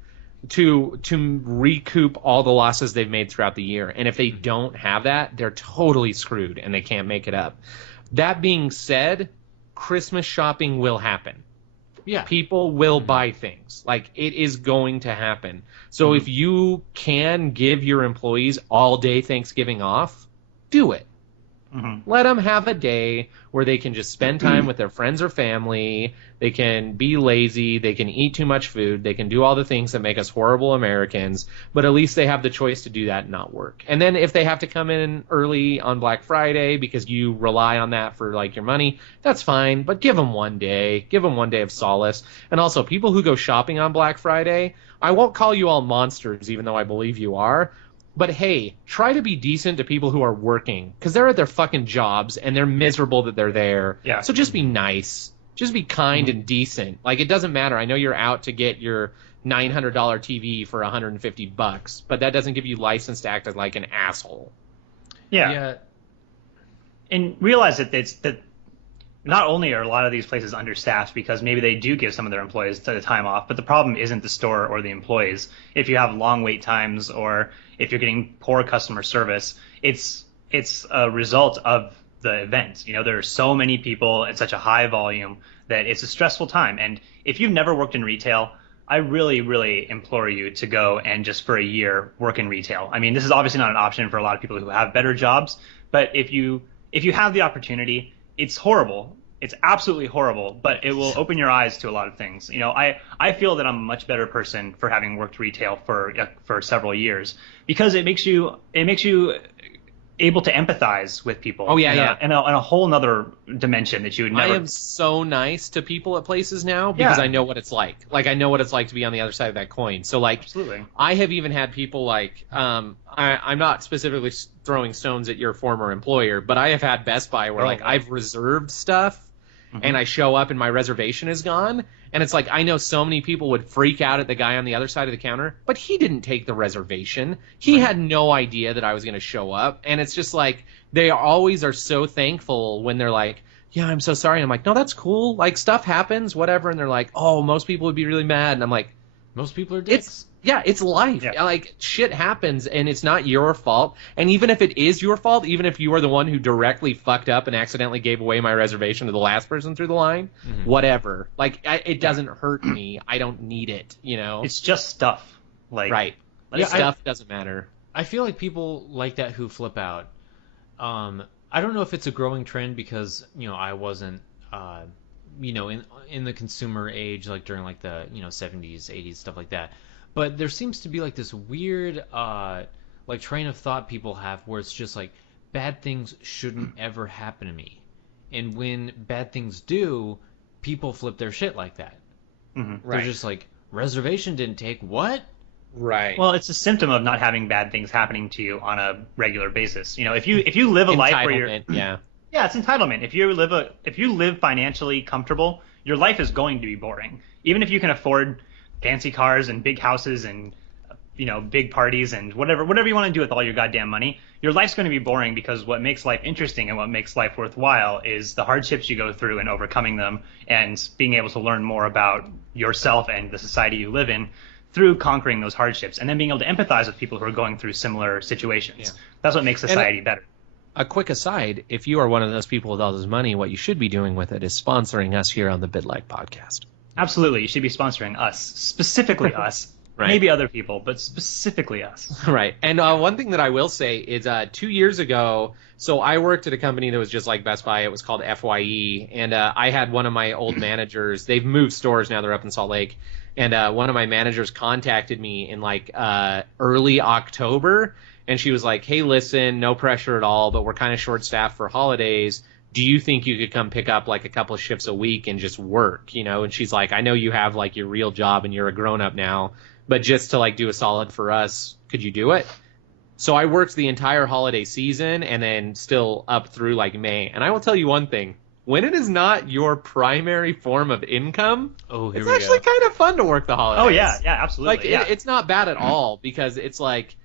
To recoup all the losses they've made throughout the year. And if they don't have that, they're totally screwed, and they can't make it up. That being said, Christmas shopping will happen. Yeah. People will buy things. Like, it is going to happen. So if you can give your employees all day Thanksgiving off, do it. Let them have a day where they can just spend time with their friends or family. They can be lazy. They can eat too much food. They can do all the things that make us horrible Americans. But at least they have the choice to do that and not work. And then if they have to come in early on Black Friday because you rely on that for, like, your money, that's fine. But give them one day. Give them one day of solace. And also, people who go shopping on Black Friday, I won't call you all monsters, even though I believe you are. But hey, try to be decent to people who are working, because they're at their fucking jobs and they're miserable that they're there. Yeah. So just be nice. Just be kind and decent. Like, it doesn't matter. I know you're out to get your $900 TV for $150, but that doesn't give you license to act like an asshole. Yeah. And realize that not only are a lot of these places understaffed because maybe they do give some of their employees the time off, but the problem isn't the store or the employees. If you have long wait times or if you're getting poor customer service, it's a result of the event. You know, there are so many people at such a high volume that it's a stressful time. And if you've never worked in retail, I really, really implore you to go and just for a year work in retail. I mean, this is obviously not an option for a lot of people who have better jobs, but if you have the opportunity, it's horrible. It's absolutely horrible, but it will open your eyes to a lot of things. You know, I feel that I'm a much better person for having worked retail for several years, because it makes you able to empathize with people. Oh, yeah, in a whole nother dimension that you would never. I am so nice to people at places now because I know what it's like. Like, I know what it's like to be on the other side of that coin. So, like, absolutely. I have even had people like, I'm not specifically throwing stones at your former employer, but I have had Best Buy where, I've reserved stuff and I show up and my reservation is gone. And it's like, I know so many people would freak out at the guy on the other side of the counter, but he didn't take the reservation. He had no idea that I was going to show up. And it's just like, they always are so thankful when they're like, yeah, I'm so sorry. And I'm like, no, that's cool. Like, stuff happens, whatever. And they're like, oh, most people would be really mad. And I'm like, most people are dicks. It's life. Yeah. Like, shit happens, and it's not your fault. And even if it is your fault, even if you are the one who directly fucked up and accidentally gave away my reservation to the last person through the line, whatever. Like, it doesn't hurt me. I don't need it, you know? It's just stuff. Like, right. Stuff doesn't matter. I feel like people like that who flip out. I don't know if it's a growing trend because, you know, I wasn't, you know, in the consumer age, like during like the, you know, 70s, 80s, stuff like that. But there seems to be like this weird like train of thought people have where it's just like bad things shouldn't ever happen to me. And when bad things do, people flip their shit like that. They're just like, reservation didn't take what? Right. Well, it's a symptom of not having bad things happening to you on a regular basis. You know, if you live a life where you're yeah, it's entitlement. If you live financially comfortable, your life is going to be boring. Even if you can afford fancy cars and big houses and, you know, big parties and whatever you want to do with all your goddamn money, your life's going to be boring, because what makes life interesting and what makes life worthwhile is the hardships you go through and overcoming them, and being able to learn more about yourself and the society you live in through conquering those hardships, and then being able to empathize with people who are going through similar situations. Yeah. That's what makes society better. A quick aside, if you are one of those people with all this money, what you should be doing with it is sponsoring us here on the BidLife podcast. Absolutely. You should be sponsoring us, specifically us. Right. Maybe other people, but specifically us. Right. And one thing that I will say is 2 years ago, so I worked at a company that was just like Best Buy. It was called FYE. And I had one of my old managers. They've moved stores now. They're up in Salt Lake. And one of my managers contacted me in like early October. And she was like, hey, listen, no pressure at all, but we're kind of short-staffed for holidays. Do you think you could come pick up like a couple of shifts a week and just work, you know? And she's like, I know you have like your real job and you're a grown-up now, but just to like do a solid for us, could you do it? So I worked the entire holiday season and then still up through like May. And I will tell you one thing. When it is not your primary form of income, it's actually kind of fun to work the holidays. Oh, yeah, absolutely. Like, it's not bad at all, because it's like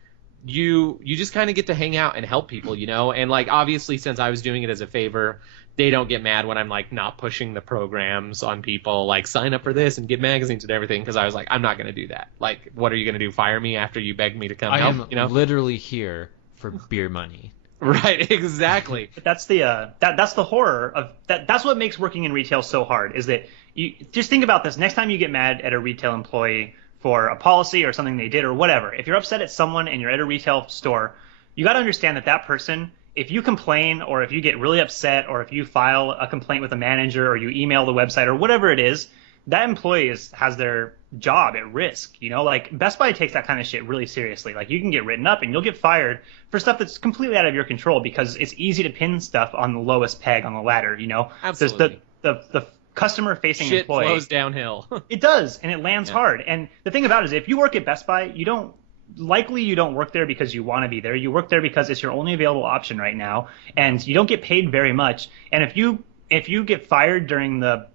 you just kind of get to hang out and help people, you know? And, like, obviously, since I was doing it as a favor, they don't get mad when I'm, like, not pushing the programs on people, like, sign up for this and get magazines and everything, because I was like, I'm not going to do that. Like, what are you going to do, fire me after you beg me to come help, you know? Literally here for beer money. Right, exactly. But that's the horror of that. That's what makes working in retail so hard, is that you just think about this. Next time you get mad at a retail employee for a policy or something they did or whatever, if you're upset at someone and you're at a retail store, you got to understand that person, if you complain or if you get really upset or if you file a complaint with a manager or you email the website or whatever it is, that employee has their job at risk. You know, like Best Buy takes that kind of shit really seriously. Like, you can get written up and you'll get fired for stuff that's completely out of your control, because it's easy to pin stuff on the lowest peg on the ladder, you know? Absolutely. The customer-facing shit employee flows downhill. It does, and it lands hard. And the thing about it is, if you work at Best Buy, you don't work there because you want to be there. You work there because it's your only available option right now, and you don't get paid very much. And if you get fired during the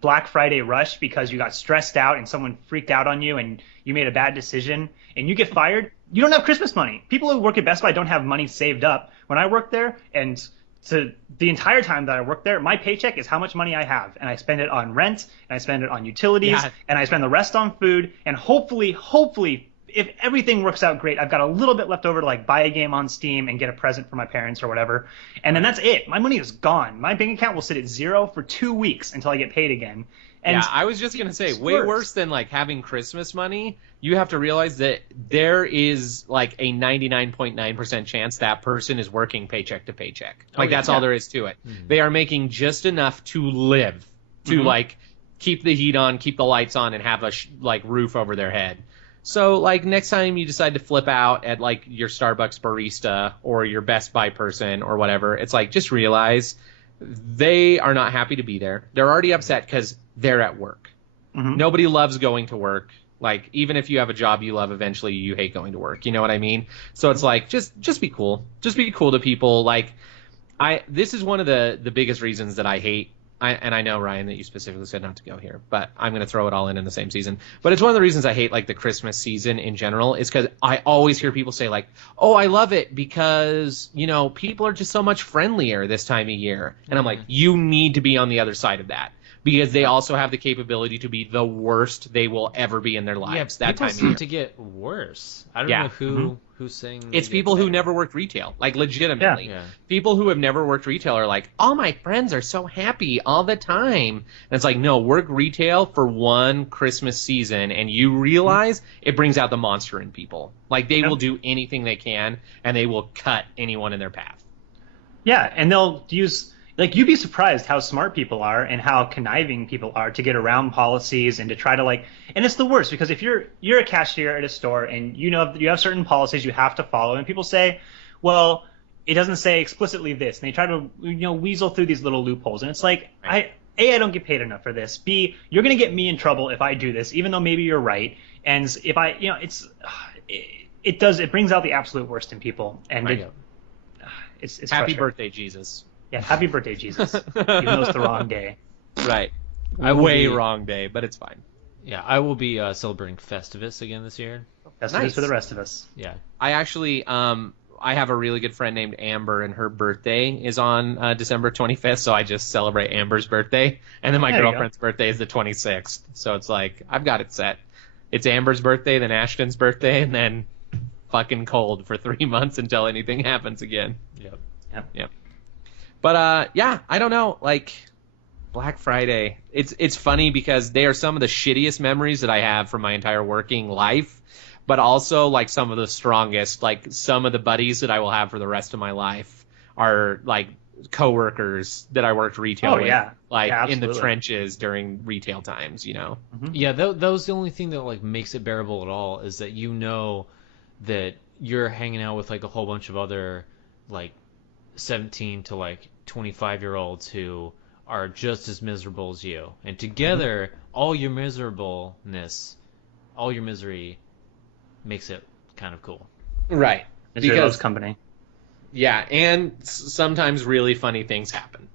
Black Friday rush because you got stressed out and someone freaked out on you and you made a bad decision and you get fired, you don't have Christmas money. People who work at Best Buy don't have money saved up. When I worked there, and so the entire time that I worked there, my paycheck is how much money I have, and I spend it on rent, and I spend it on utilities, and I spend the rest on food, and hopefully, if everything works out great, I've got a little bit left over to like buy a game on Steam and get a present for my parents or whatever, and then that's it. My money is gone. My bank account will sit at zero for 2 weeks until I get paid again, And yeah, I was just going to say, it's way worse than like having Christmas money, you have to realize that there is like a 99.9% chance that person is working paycheck to paycheck. Like that's all there is to it. Mm-hmm. They are making just enough to live, to like keep the heat on, keep the lights on, and have a like roof over their head. So like next time you decide to flip out at like your Starbucks barista or your Best Buy person or whatever, it's like just realize they are not happy to be there. They're already upset because they're at work. Mm-hmm. Nobody loves going to work. Like even if you have a job you love, eventually you hate going to work. You know what I mean? So it's like just be cool. Just be cool to people. Like this is one of the biggest reasons that I hate. And I know, Ryan, that you specifically said not to go here, but I'm going to throw it all in the same season. But it's one of the reasons I hate like the Christmas season in general is because I always hear people say like, oh, I love it because, you know, people are just so much friendlier this time of year. And I'm like, you need to be on the other side of that because they also have the capability to be the worst they will ever be in their lives that people time of seem year. to get worse. I don't know who's saying It's people who never worked retail, like legitimately. Yeah. People who have never worked retail are like, all my friends are so happy all the time. And it's like, no, work retail for one Christmas season, and you realize it brings out the monster in people. Like they will do anything they can, and they will cut anyone in their path. Yeah, and they'll use like you'd be surprised how smart people are and how conniving people are to get around policies and to try to like. And it's the worst because if you're a cashier at a store and you know you have certain policies you have to follow, and people say, well, it doesn't say explicitly this, and they try to weasel through these little loopholes, and it's like I don't get paid enough for this. B, you're gonna get me in trouble if I do this, even though maybe you're right. And if I it brings out the absolute worst in people, and it's happy birthday, Jesus. Yeah, happy birthday, Jesus. Even though it's the wrong day. Right. Wrong day, but it's fine. Yeah, I will be celebrating Festivus again this year. Festivus for the rest of us. Yeah. I actually, I have a really good friend named Amber, and her birthday is on December 25th, so I just celebrate Amber's birthday. And then my girlfriend's birthday is the 26th. So it's like, I've got it set. It's Amber's birthday, then Ashton's birthday, and then fucking cold for 3 months until anything happens again. Yep. But I don't know. Like Black Friday, it's funny because they are some of the shittiest memories that I have from my entire working life, but also like some of the strongest. Like some of the buddies that I will have for the rest of my life are like coworkers that I worked retail with, like in the trenches during retail times. You know. Mm-hmm. Yeah, that was the only thing that like makes it bearable at all is that you know that you're hanging out with like a whole bunch of other like 17 to like 25-year-olds who are just as miserable as you, and together all your miserableness, all your misery makes it kind of cool, right? Misery loves company. Yeah, and sometimes really funny things happen.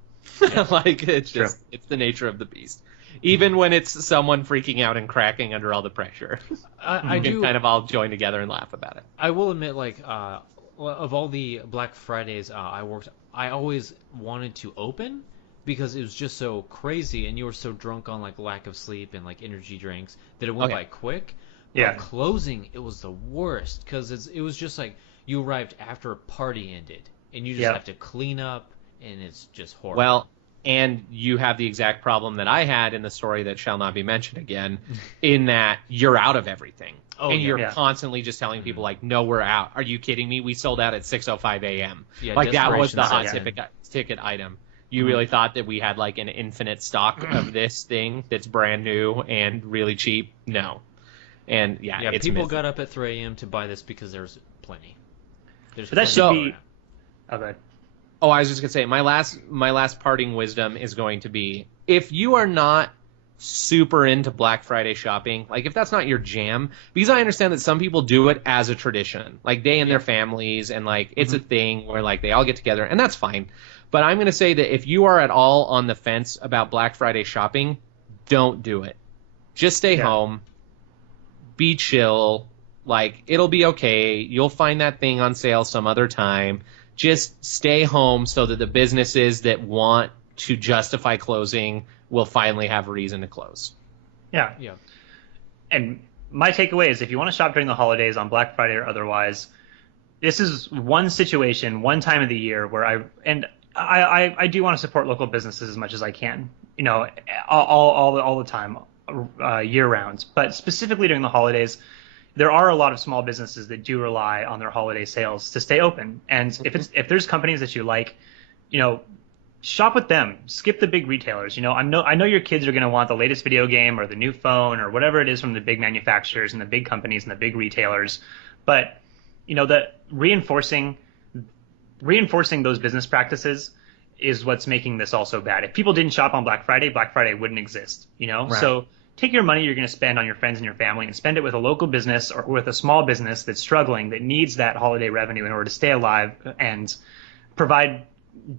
Like it's just it's the nature of the beast. Even when it's someone freaking out and cracking under all the pressure, I do kind of all join together and laugh about it. I will admit, like of all the Black Fridays I worked, I always wanted to open because it was just so crazy, and you were so drunk on like lack of sleep and like energy drinks that it went by quick. But closing, it was the worst because it was just like you arrived after a party ended, and you just have to clean up, and it's just horrible. Well, and you have the exact problem that I had in the story that shall not be mentioned again, in that you're out of everything. And you're constantly just telling people, like, no, we're out. Are you kidding me? We sold out at 6:05 a.m. Yeah, like, that was the hot ticket item. You really thought that we had, like, an infinite stock of this thing that's brand new and really cheap? No. And, it's people got up at 3 a.m. to buy this because there's plenty. But that should be... Oh, go ahead. Oh, I was just going to say, my last parting wisdom is going to be, if you are not super into Black Friday shopping, like if that's not your jam, because I understand that some people do it as a tradition, like they and their families, and like it's a thing where like they all get together, and that's fine. But I'm going to say that if you are at all on the fence about Black Friday shopping, don't do it. Just stay home, be chill, like it'll be okay. You'll find that thing on sale some other time. Just stay home so that the businesses that want to justify closing will finally have a reason to close. Yeah. And my takeaway is if you want to shop during the holidays on Black Friday or otherwise, this is one situation, one time of the year where I do want to support local businesses as much as I can. all the time, year round. But specifically during the holidays, there are a lot of small businesses that do rely on their holiday sales to stay open. And if there's companies that you like, shop with them. Skip the big retailers. I know your kids are going to want the latest video game or the new phone or whatever it is from the big manufacturers and the big companies and the big retailers. But the reinforcing those business practices is what's making this all so bad. If people didn't shop on Black Friday wouldn't exist. Right. So take your money you're going to spend on your friends and your family and spend it with a local business or with a small business that's struggling, that needs that holiday revenue in order to stay alive and provide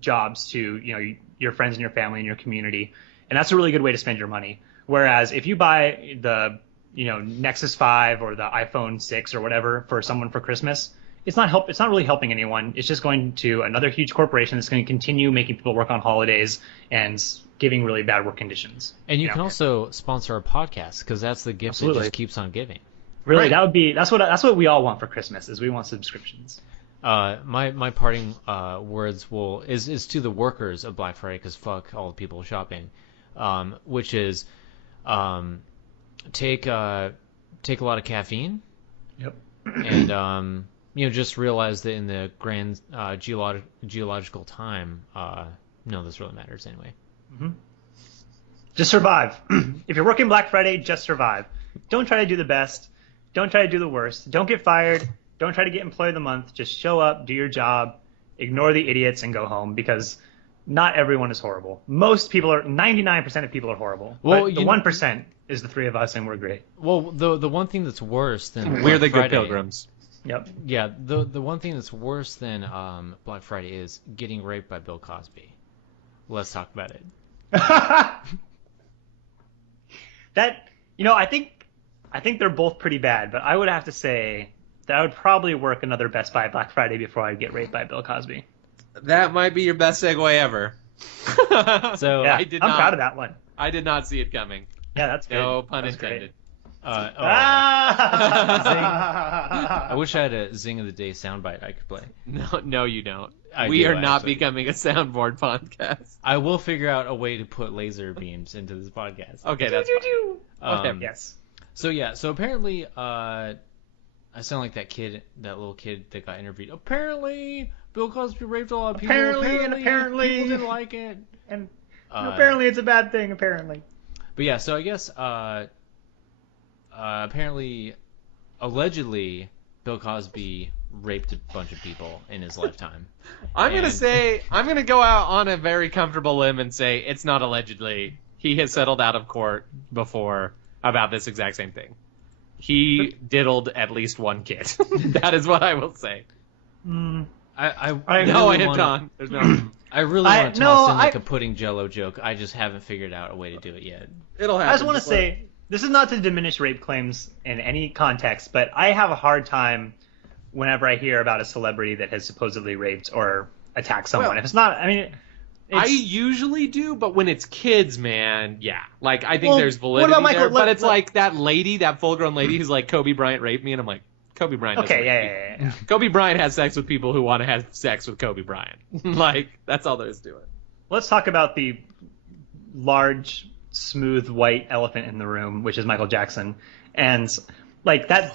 jobs to your friends and your family and your community. And that's a really good way to spend your money. Whereas if you buy the Nexus 5 or the iPhone 6 or whatever for someone for Christmas, it's not really helping anyone. It's just going to another huge corporation that's going to continue making people work on holidays and giving really bad work conditions. And you can also sponsor a podcast, because that's the gift Absolutely. that just keeps on giving. Really, Right. that's what we all want for Christmas, is we want subscriptions. My parting words is to the workers of Black Friday, because fuck all the people shopping, which is take a lot of caffeine. Yep. And just realize that in the grand geological time, none of this really matters anyway. Mm-hmm. Just survive. If you're working Black Friday, just survive. Don't try to do the best. Don't try to do the worst. Don't get fired. Don't try to get employee of the month. Just show up, do your job, ignore the idiots, and go home, because not everyone is horrible. 99% of people are horrible. Well, but the 1% is the three of us, and we're great. Well, the one thing that's worse than We're the Black good Friday- pilgrims. Yep. Yeah, the one thing that's worse than Black Friday is getting raped by Bill Cosby. Let's talk about it. I think they're both pretty bad, but I would have to say that I would probably work another Best Buy Black Friday before I'd get raped by Bill Cosby. That might be your best segue ever. So Yeah, I'm proud of that one. I did not see it coming. Yeah, that's good. No pun That's great. intended. I wish I had a Zing of the Day soundbite I could play. No, you don't. I We do, are not actually. becoming a soundboard podcast. I will figure out a way to put laser beams into this podcast. Okay, that's fine. Okay. Yes. So apparently, I sound like that little kid that got interviewed. Apparently, Bill Cosby raped a lot of people. Apparently, people didn't like it. And apparently it's a bad thing, apparently. But yeah, so I guess apparently, allegedly, Bill Cosby raped a bunch of people in his lifetime. I'm gonna go out on a very comfortable limb and say it's not allegedly. He has settled out of court before about this exact same thing. He diddled at least one kid. That is what I will say. I There's no. I really want to toss in like a pudding jello joke. I just haven't figured out a way to do it yet. It'll happen. I just want to say, this is not to diminish rape claims in any context, but I have a hard time whenever I hear about a celebrity that has supposedly raped or attacked someone. Well, If it's not, I mean, I usually do, but when it's kids, man, yeah. Like, I think Well, there's what validity about Michael- there, but let- it's like that lady, that full-grown lady who's like, Kobe Bryant raped me, and I'm like, Kobe Bryant doesn't okay, rape me. yeah. Kobe Bryant has sex with people who want to have sex with Kobe Bryant. Like, that's all there is to it. Let's talk about the large, smooth, white elephant in the room, which is Michael Jackson. And, like, that's...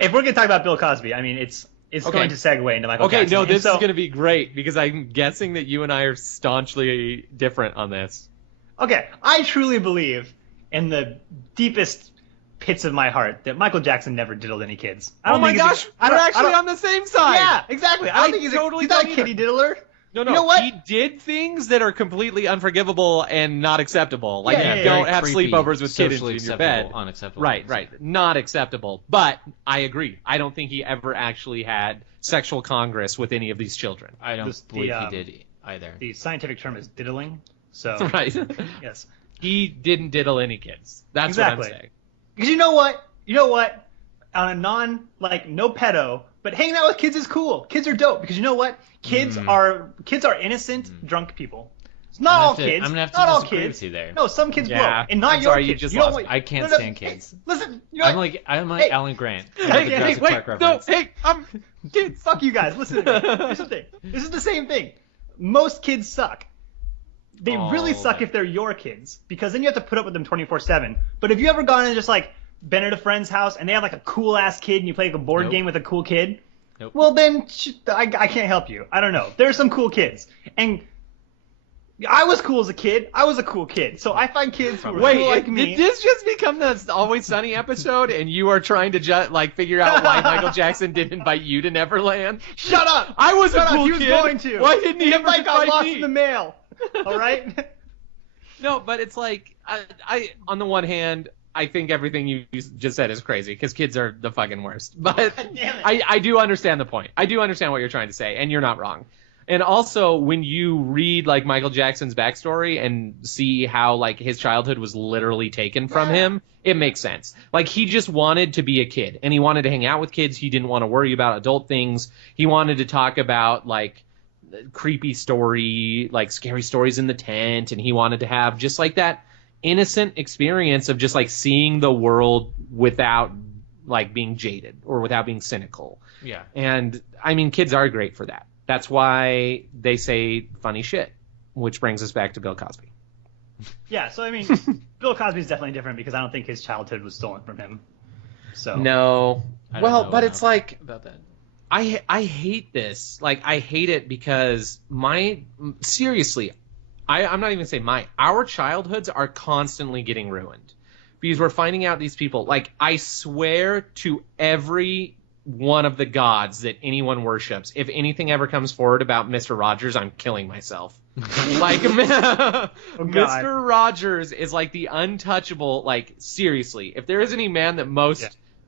If we're going to talk about Bill Cosby, I mean, it's Okay. going to segue into Michael Okay, Jackson. no, And this so- is going to be great, because I'm guessing that you and I are staunchly different on this. Okay, I truly believe in the deepest pits of my heart that Michael Jackson never diddled any kids. I Oh don't my think he's a- gosh, I we're don't- I actually don't- on the same side! Yeah, exactly. I don't I think he's totally not a don't kitty diddler. No, You know what? he did things that are completely unforgivable and not acceptable. Like, Yeah, you yeah, don't Very have creepy, sleepovers with kids socially in your acceptable, bed. unacceptable. Right. Not acceptable. But I agree. I don't think he ever actually had sexual congress with any of these children. I don't This- the, believe he did either. The scientific term is diddling. So Right. yes, He didn't diddle any kids. That's Exactly. what I'm saying. because you know what? On a no pedo, but hanging out with kids is cool. Kids are dope because you know what? Kids are innocent, drunk people. It's not all kids. I'm gonna have to not all disagree kids. with you there. No, some kids Yeah. blow, and not I'm your sorry, you kids. just don't lost want- me. I can't no, stand hey, kids. listen, you know I'm what? like Hey. Alan Grant. Hey, The hey, Jurassic wait, Park no, reference. hey, kids. Fuck you guys. Listen to me. Here's the thing. This is the same thing. most kids suck. They really suck that- if they're your kids, because then you have to put up with them 24/7. But have you ever gone and just like been at a friend's house and they have like a cool ass kid and you play like a board Nope. game with a cool kid? Nope. Well, then I can't help you. I don't know. There are some cool kids, and I was cool as a kid. I was a cool kid, so I find kids who are Wait, cool like me. did this just become the Always Sunny episode, and you are trying to figure out why Michael Jackson didn't invite you to Neverland? Shut up! I was Shut a cool up. He was kid. going to. Why didn't he The ever invite got invite lost me? in the mail. All right. No, but it's like I on the one hand, I think everything you just said is crazy because kids are the fucking worst. But Damn it. I do understand the point. I do understand what you're trying to say, and you're not wrong. And also, when you read like Michael Jackson's backstory and see how like his childhood was literally taken from him, it makes sense. Like he just wanted to be a kid, and he wanted to hang out with kids. He didn't want to worry about adult things. He wanted to talk about like creepy story, like scary stories in the tent, and he wanted to have just like that innocent experience of just like seeing the world without like being jaded or without being cynical. Yeah. And I mean, kids are great for that. That's why they say funny shit, which brings us back to Bill Cosby. Yeah. So I mean, Bill Cosby's definitely different because I don't think his childhood was stolen from him. So No. I don't Well, know but it's enough like about that. I hate this. Like I hate it because seriously, I'm not even saying our childhoods are constantly getting ruined because we're finding out these people. Like I swear to every one of the gods that anyone worships, if anything ever comes forward about Mr. Rogers, I'm killing myself. Like Mr. Rogers is like the untouchable. Like seriously, if there is any man that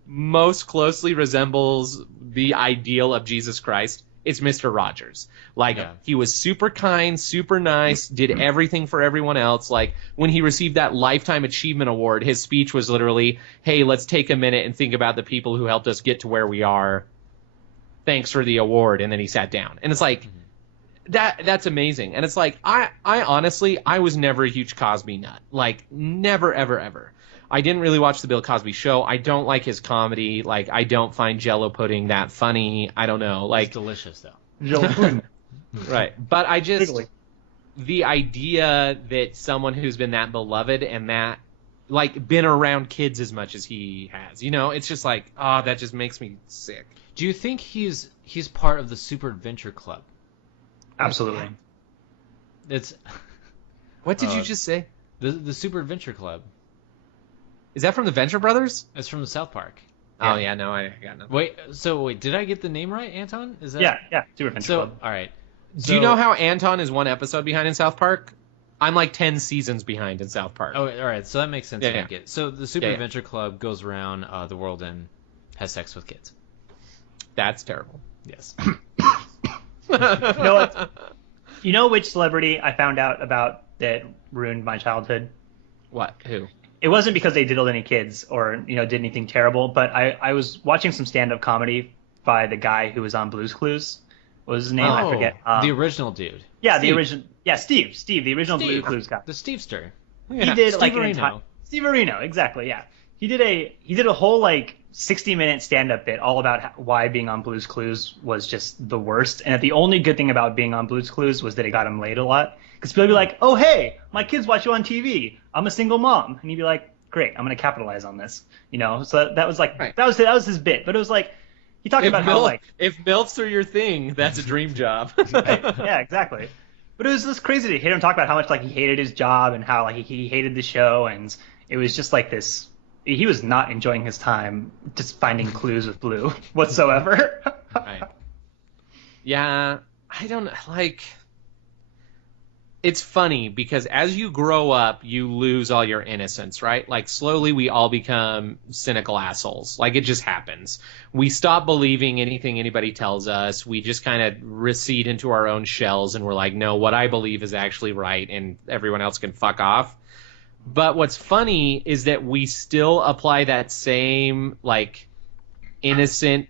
most closely resembles the ideal of Jesus Christ, it's Mr. Rogers. Like he was super kind, super nice, did everything for everyone else. Like when he received that Lifetime Achievement Award, his speech was literally, "Hey, let's take a minute and think about the people who helped us get to where we are. Thanks for the award." And then he sat down. And it's like that's amazing. And it's like I honestly I was never a huge Cosby nut. Like never ever ever. I didn't really watch the Bill Cosby show. I don't like his comedy. Like I don't find Jell-O pudding that funny. I don't know. Like It's delicious though. right. But I just Wiggly. the idea that someone who's been that beloved and that like been around kids as much as he has, you know, it's just like, oh, that just makes me sick. Do you think he's part of the Super Adventure Club? Absolutely. It's What did you just say? the Super Adventure Club. Is that from the Venture Brothers? It's from South Park. Oh yeah, no, I got nothing. Wait, did I get the name right, Anton? Is that Yeah. Super Adventure So, Club. all right. Do you know how Anton is one episode behind in South Park? I'm like 10 seasons behind in South Park. Oh, all right. So that makes sense. Yeah, to yeah. make it. So the Super Yeah, yeah. Adventure Club goes around the world and has sex with kids. That's terrible. Yes. You know what? You know which celebrity I found out about that ruined my childhood? What? Who? It wasn't because they diddled any kids or did anything terrible, but I was watching some stand-up comedy by the guy who was on Blue's Clues. What was his name? I forget. The original dude. Yeah, Steve. the original. Yeah, Steve, the original Steve. Blue's Clues guy. The Stevester. Yeah. He did Steve like an Areno. entire Steve Areno, exactly. Yeah, he did a whole like 60-minute stand-up bit all about why being on Blue's Clues was just the worst, and that the only good thing about being on Blue's Clues was that it got him laid a lot. Because people would be like, "Oh hey, my kids watch you on TV. I'm a single mom," and he'd be like, "Great, I'm gonna capitalize on this." So that was like Right. that was his bit, but it was like he talked about how like if MILFs are your thing, that's a dream job. right, yeah, exactly. But it was just crazy to hear him talk about how much like he hated his job and how like he hated the show, and it was just like this. He was not enjoying his time just finding clues with Blue whatsoever. Right. Yeah, I don't like. It's funny because as you grow up, you lose all your innocence, right? Like slowly we all become cynical assholes. Like it just happens. We stop believing anything anybody tells us. We just kind of recede into our own shells and we're like, no, what I believe is actually right and everyone else can fuck off. But what's funny is that we still apply that same like innocent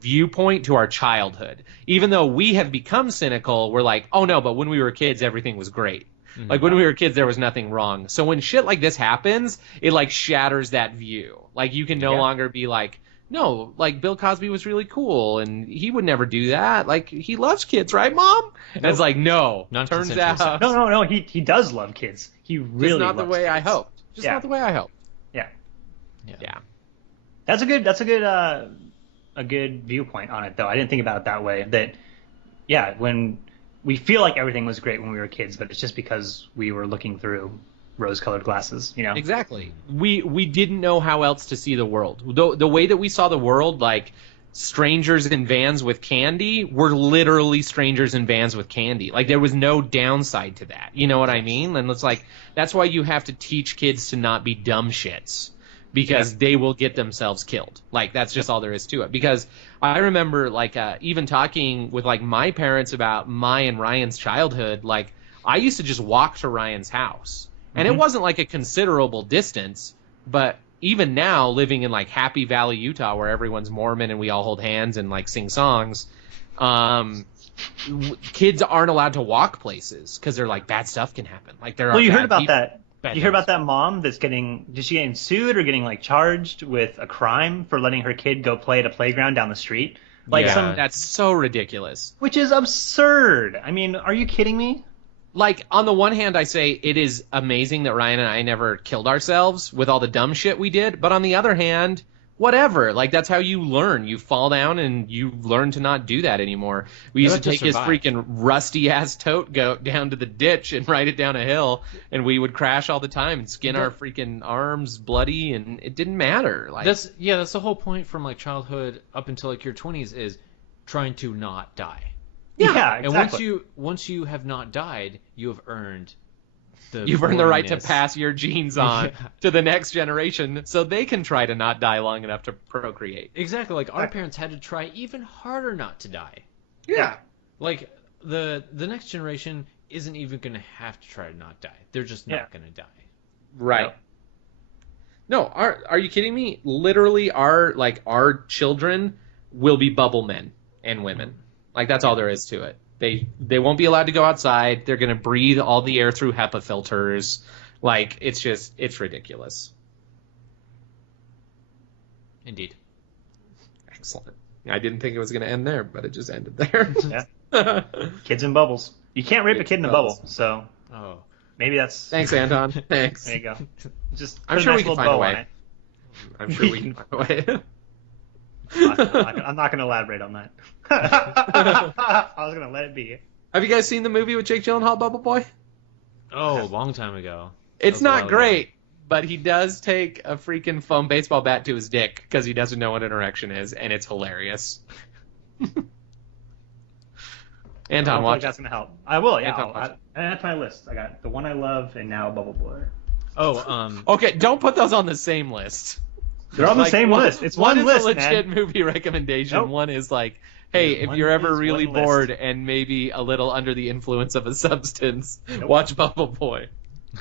viewpoint to our childhood. Even though we have become cynical, we're like, oh no, but when we were kids, everything was great. Mm-hmm. Like when we were kids, there was nothing wrong. So when shit like this happens, it like shatters that view. Like you can no longer be like, no, like Bill Cosby was really cool and he would never do that. Like he loves kids, right, Mom? And it's like, no, turns out no, he does love kids. He really just not loves the way kids. I hoped. Just not the way I hoped. Yeah. That's a good viewpoint on it, though. I didn't think about it that way. That, when we feel like everything was great when we were kids, but it's just because we were looking through rose-colored glasses, you know? Exactly. We didn't know how else to see the world. The way that we saw the world, like strangers in vans with candy, were literally strangers in vans with candy. Like there was no downside to that. You know what I mean? And it's like that's why you have to teach kids to not be dumb shits. Because they will get themselves killed. Like, that's just all there is to it. Because I remember, like, even talking with, like, my parents about my and Ryan's childhood, like, I used to just walk to Ryan's house. And it wasn't, like, a considerable distance. But even now, living in, like, Happy Valley, Utah, where everyone's Mormon and we all hold hands and, like, sing songs, kids aren't allowed to walk places. Because they're like, bad stuff can happen. Like, there are you heard about people. that. You hear about that mom that's is she getting sued or getting like charged with a crime for letting her kid go play at a playground down the street? Like that's so ridiculous. Which is absurd. I mean, are you kidding me? Like, on the one hand, I say it is amazing that Ryan and I never killed ourselves with all the dumb shit we did. But on the other hand, whatever. Like, that's how you learn. You fall down and you learn to not do that anymore. We used to take his freaking rusty-ass tote goat down to the ditch and ride it down a hill, and we would crash all the time and skin our freaking arms bloody, and it didn't matter. Like that's the whole point from, like, childhood up until, like, your 20s is trying to not die. Yeah, exactly. And once you have not died, you have earned You've earned the right to pass your genes on to the next generation so they can try to not die long enough to procreate. Exactly. Like, our parents had to try even harder not to die. Yeah. Like, the next generation isn't even going to have to try to not die. They're just not going to die. Right. No, are you kidding me? Literally, our children will be bubble men and women. Like, that's all there is to it. They won't be allowed to go outside. They're going to breathe all the air through HEPA filters. Like, it's ridiculous. Indeed. Excellent. I didn't think it was going to end there, but it just ended there. Yeah. Kids in bubbles. You can't rape a kid in a bubble, so maybe that's... Thanks, Anton. Thanks. There you go. Just I'm sure we can find a way. I'm sure we can find a way. I'm not going to elaborate on that. I was going to let it be. Have you guys seen the movie with Jake Gyllenhaal, Bubble Boy? Oh, a long time ago. It's not great, but he does take a freaking foam baseball bat to his dick because he doesn't know what an erection is, and it's hilarious. Anton, watch. That's going to help. I will, yeah. That's my list. I got The One I Love and now Bubble Boy. Okay, don't put those on the same list. They're on the same list. It's one list, One is a legit man. movie recommendation. Nope. One is like, hey, if you're ever really bored and maybe a little under the influence of a substance, watch Bubble Boy.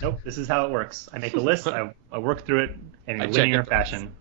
Nope, this is how it works. I make a list, I work through it in a linear fashion.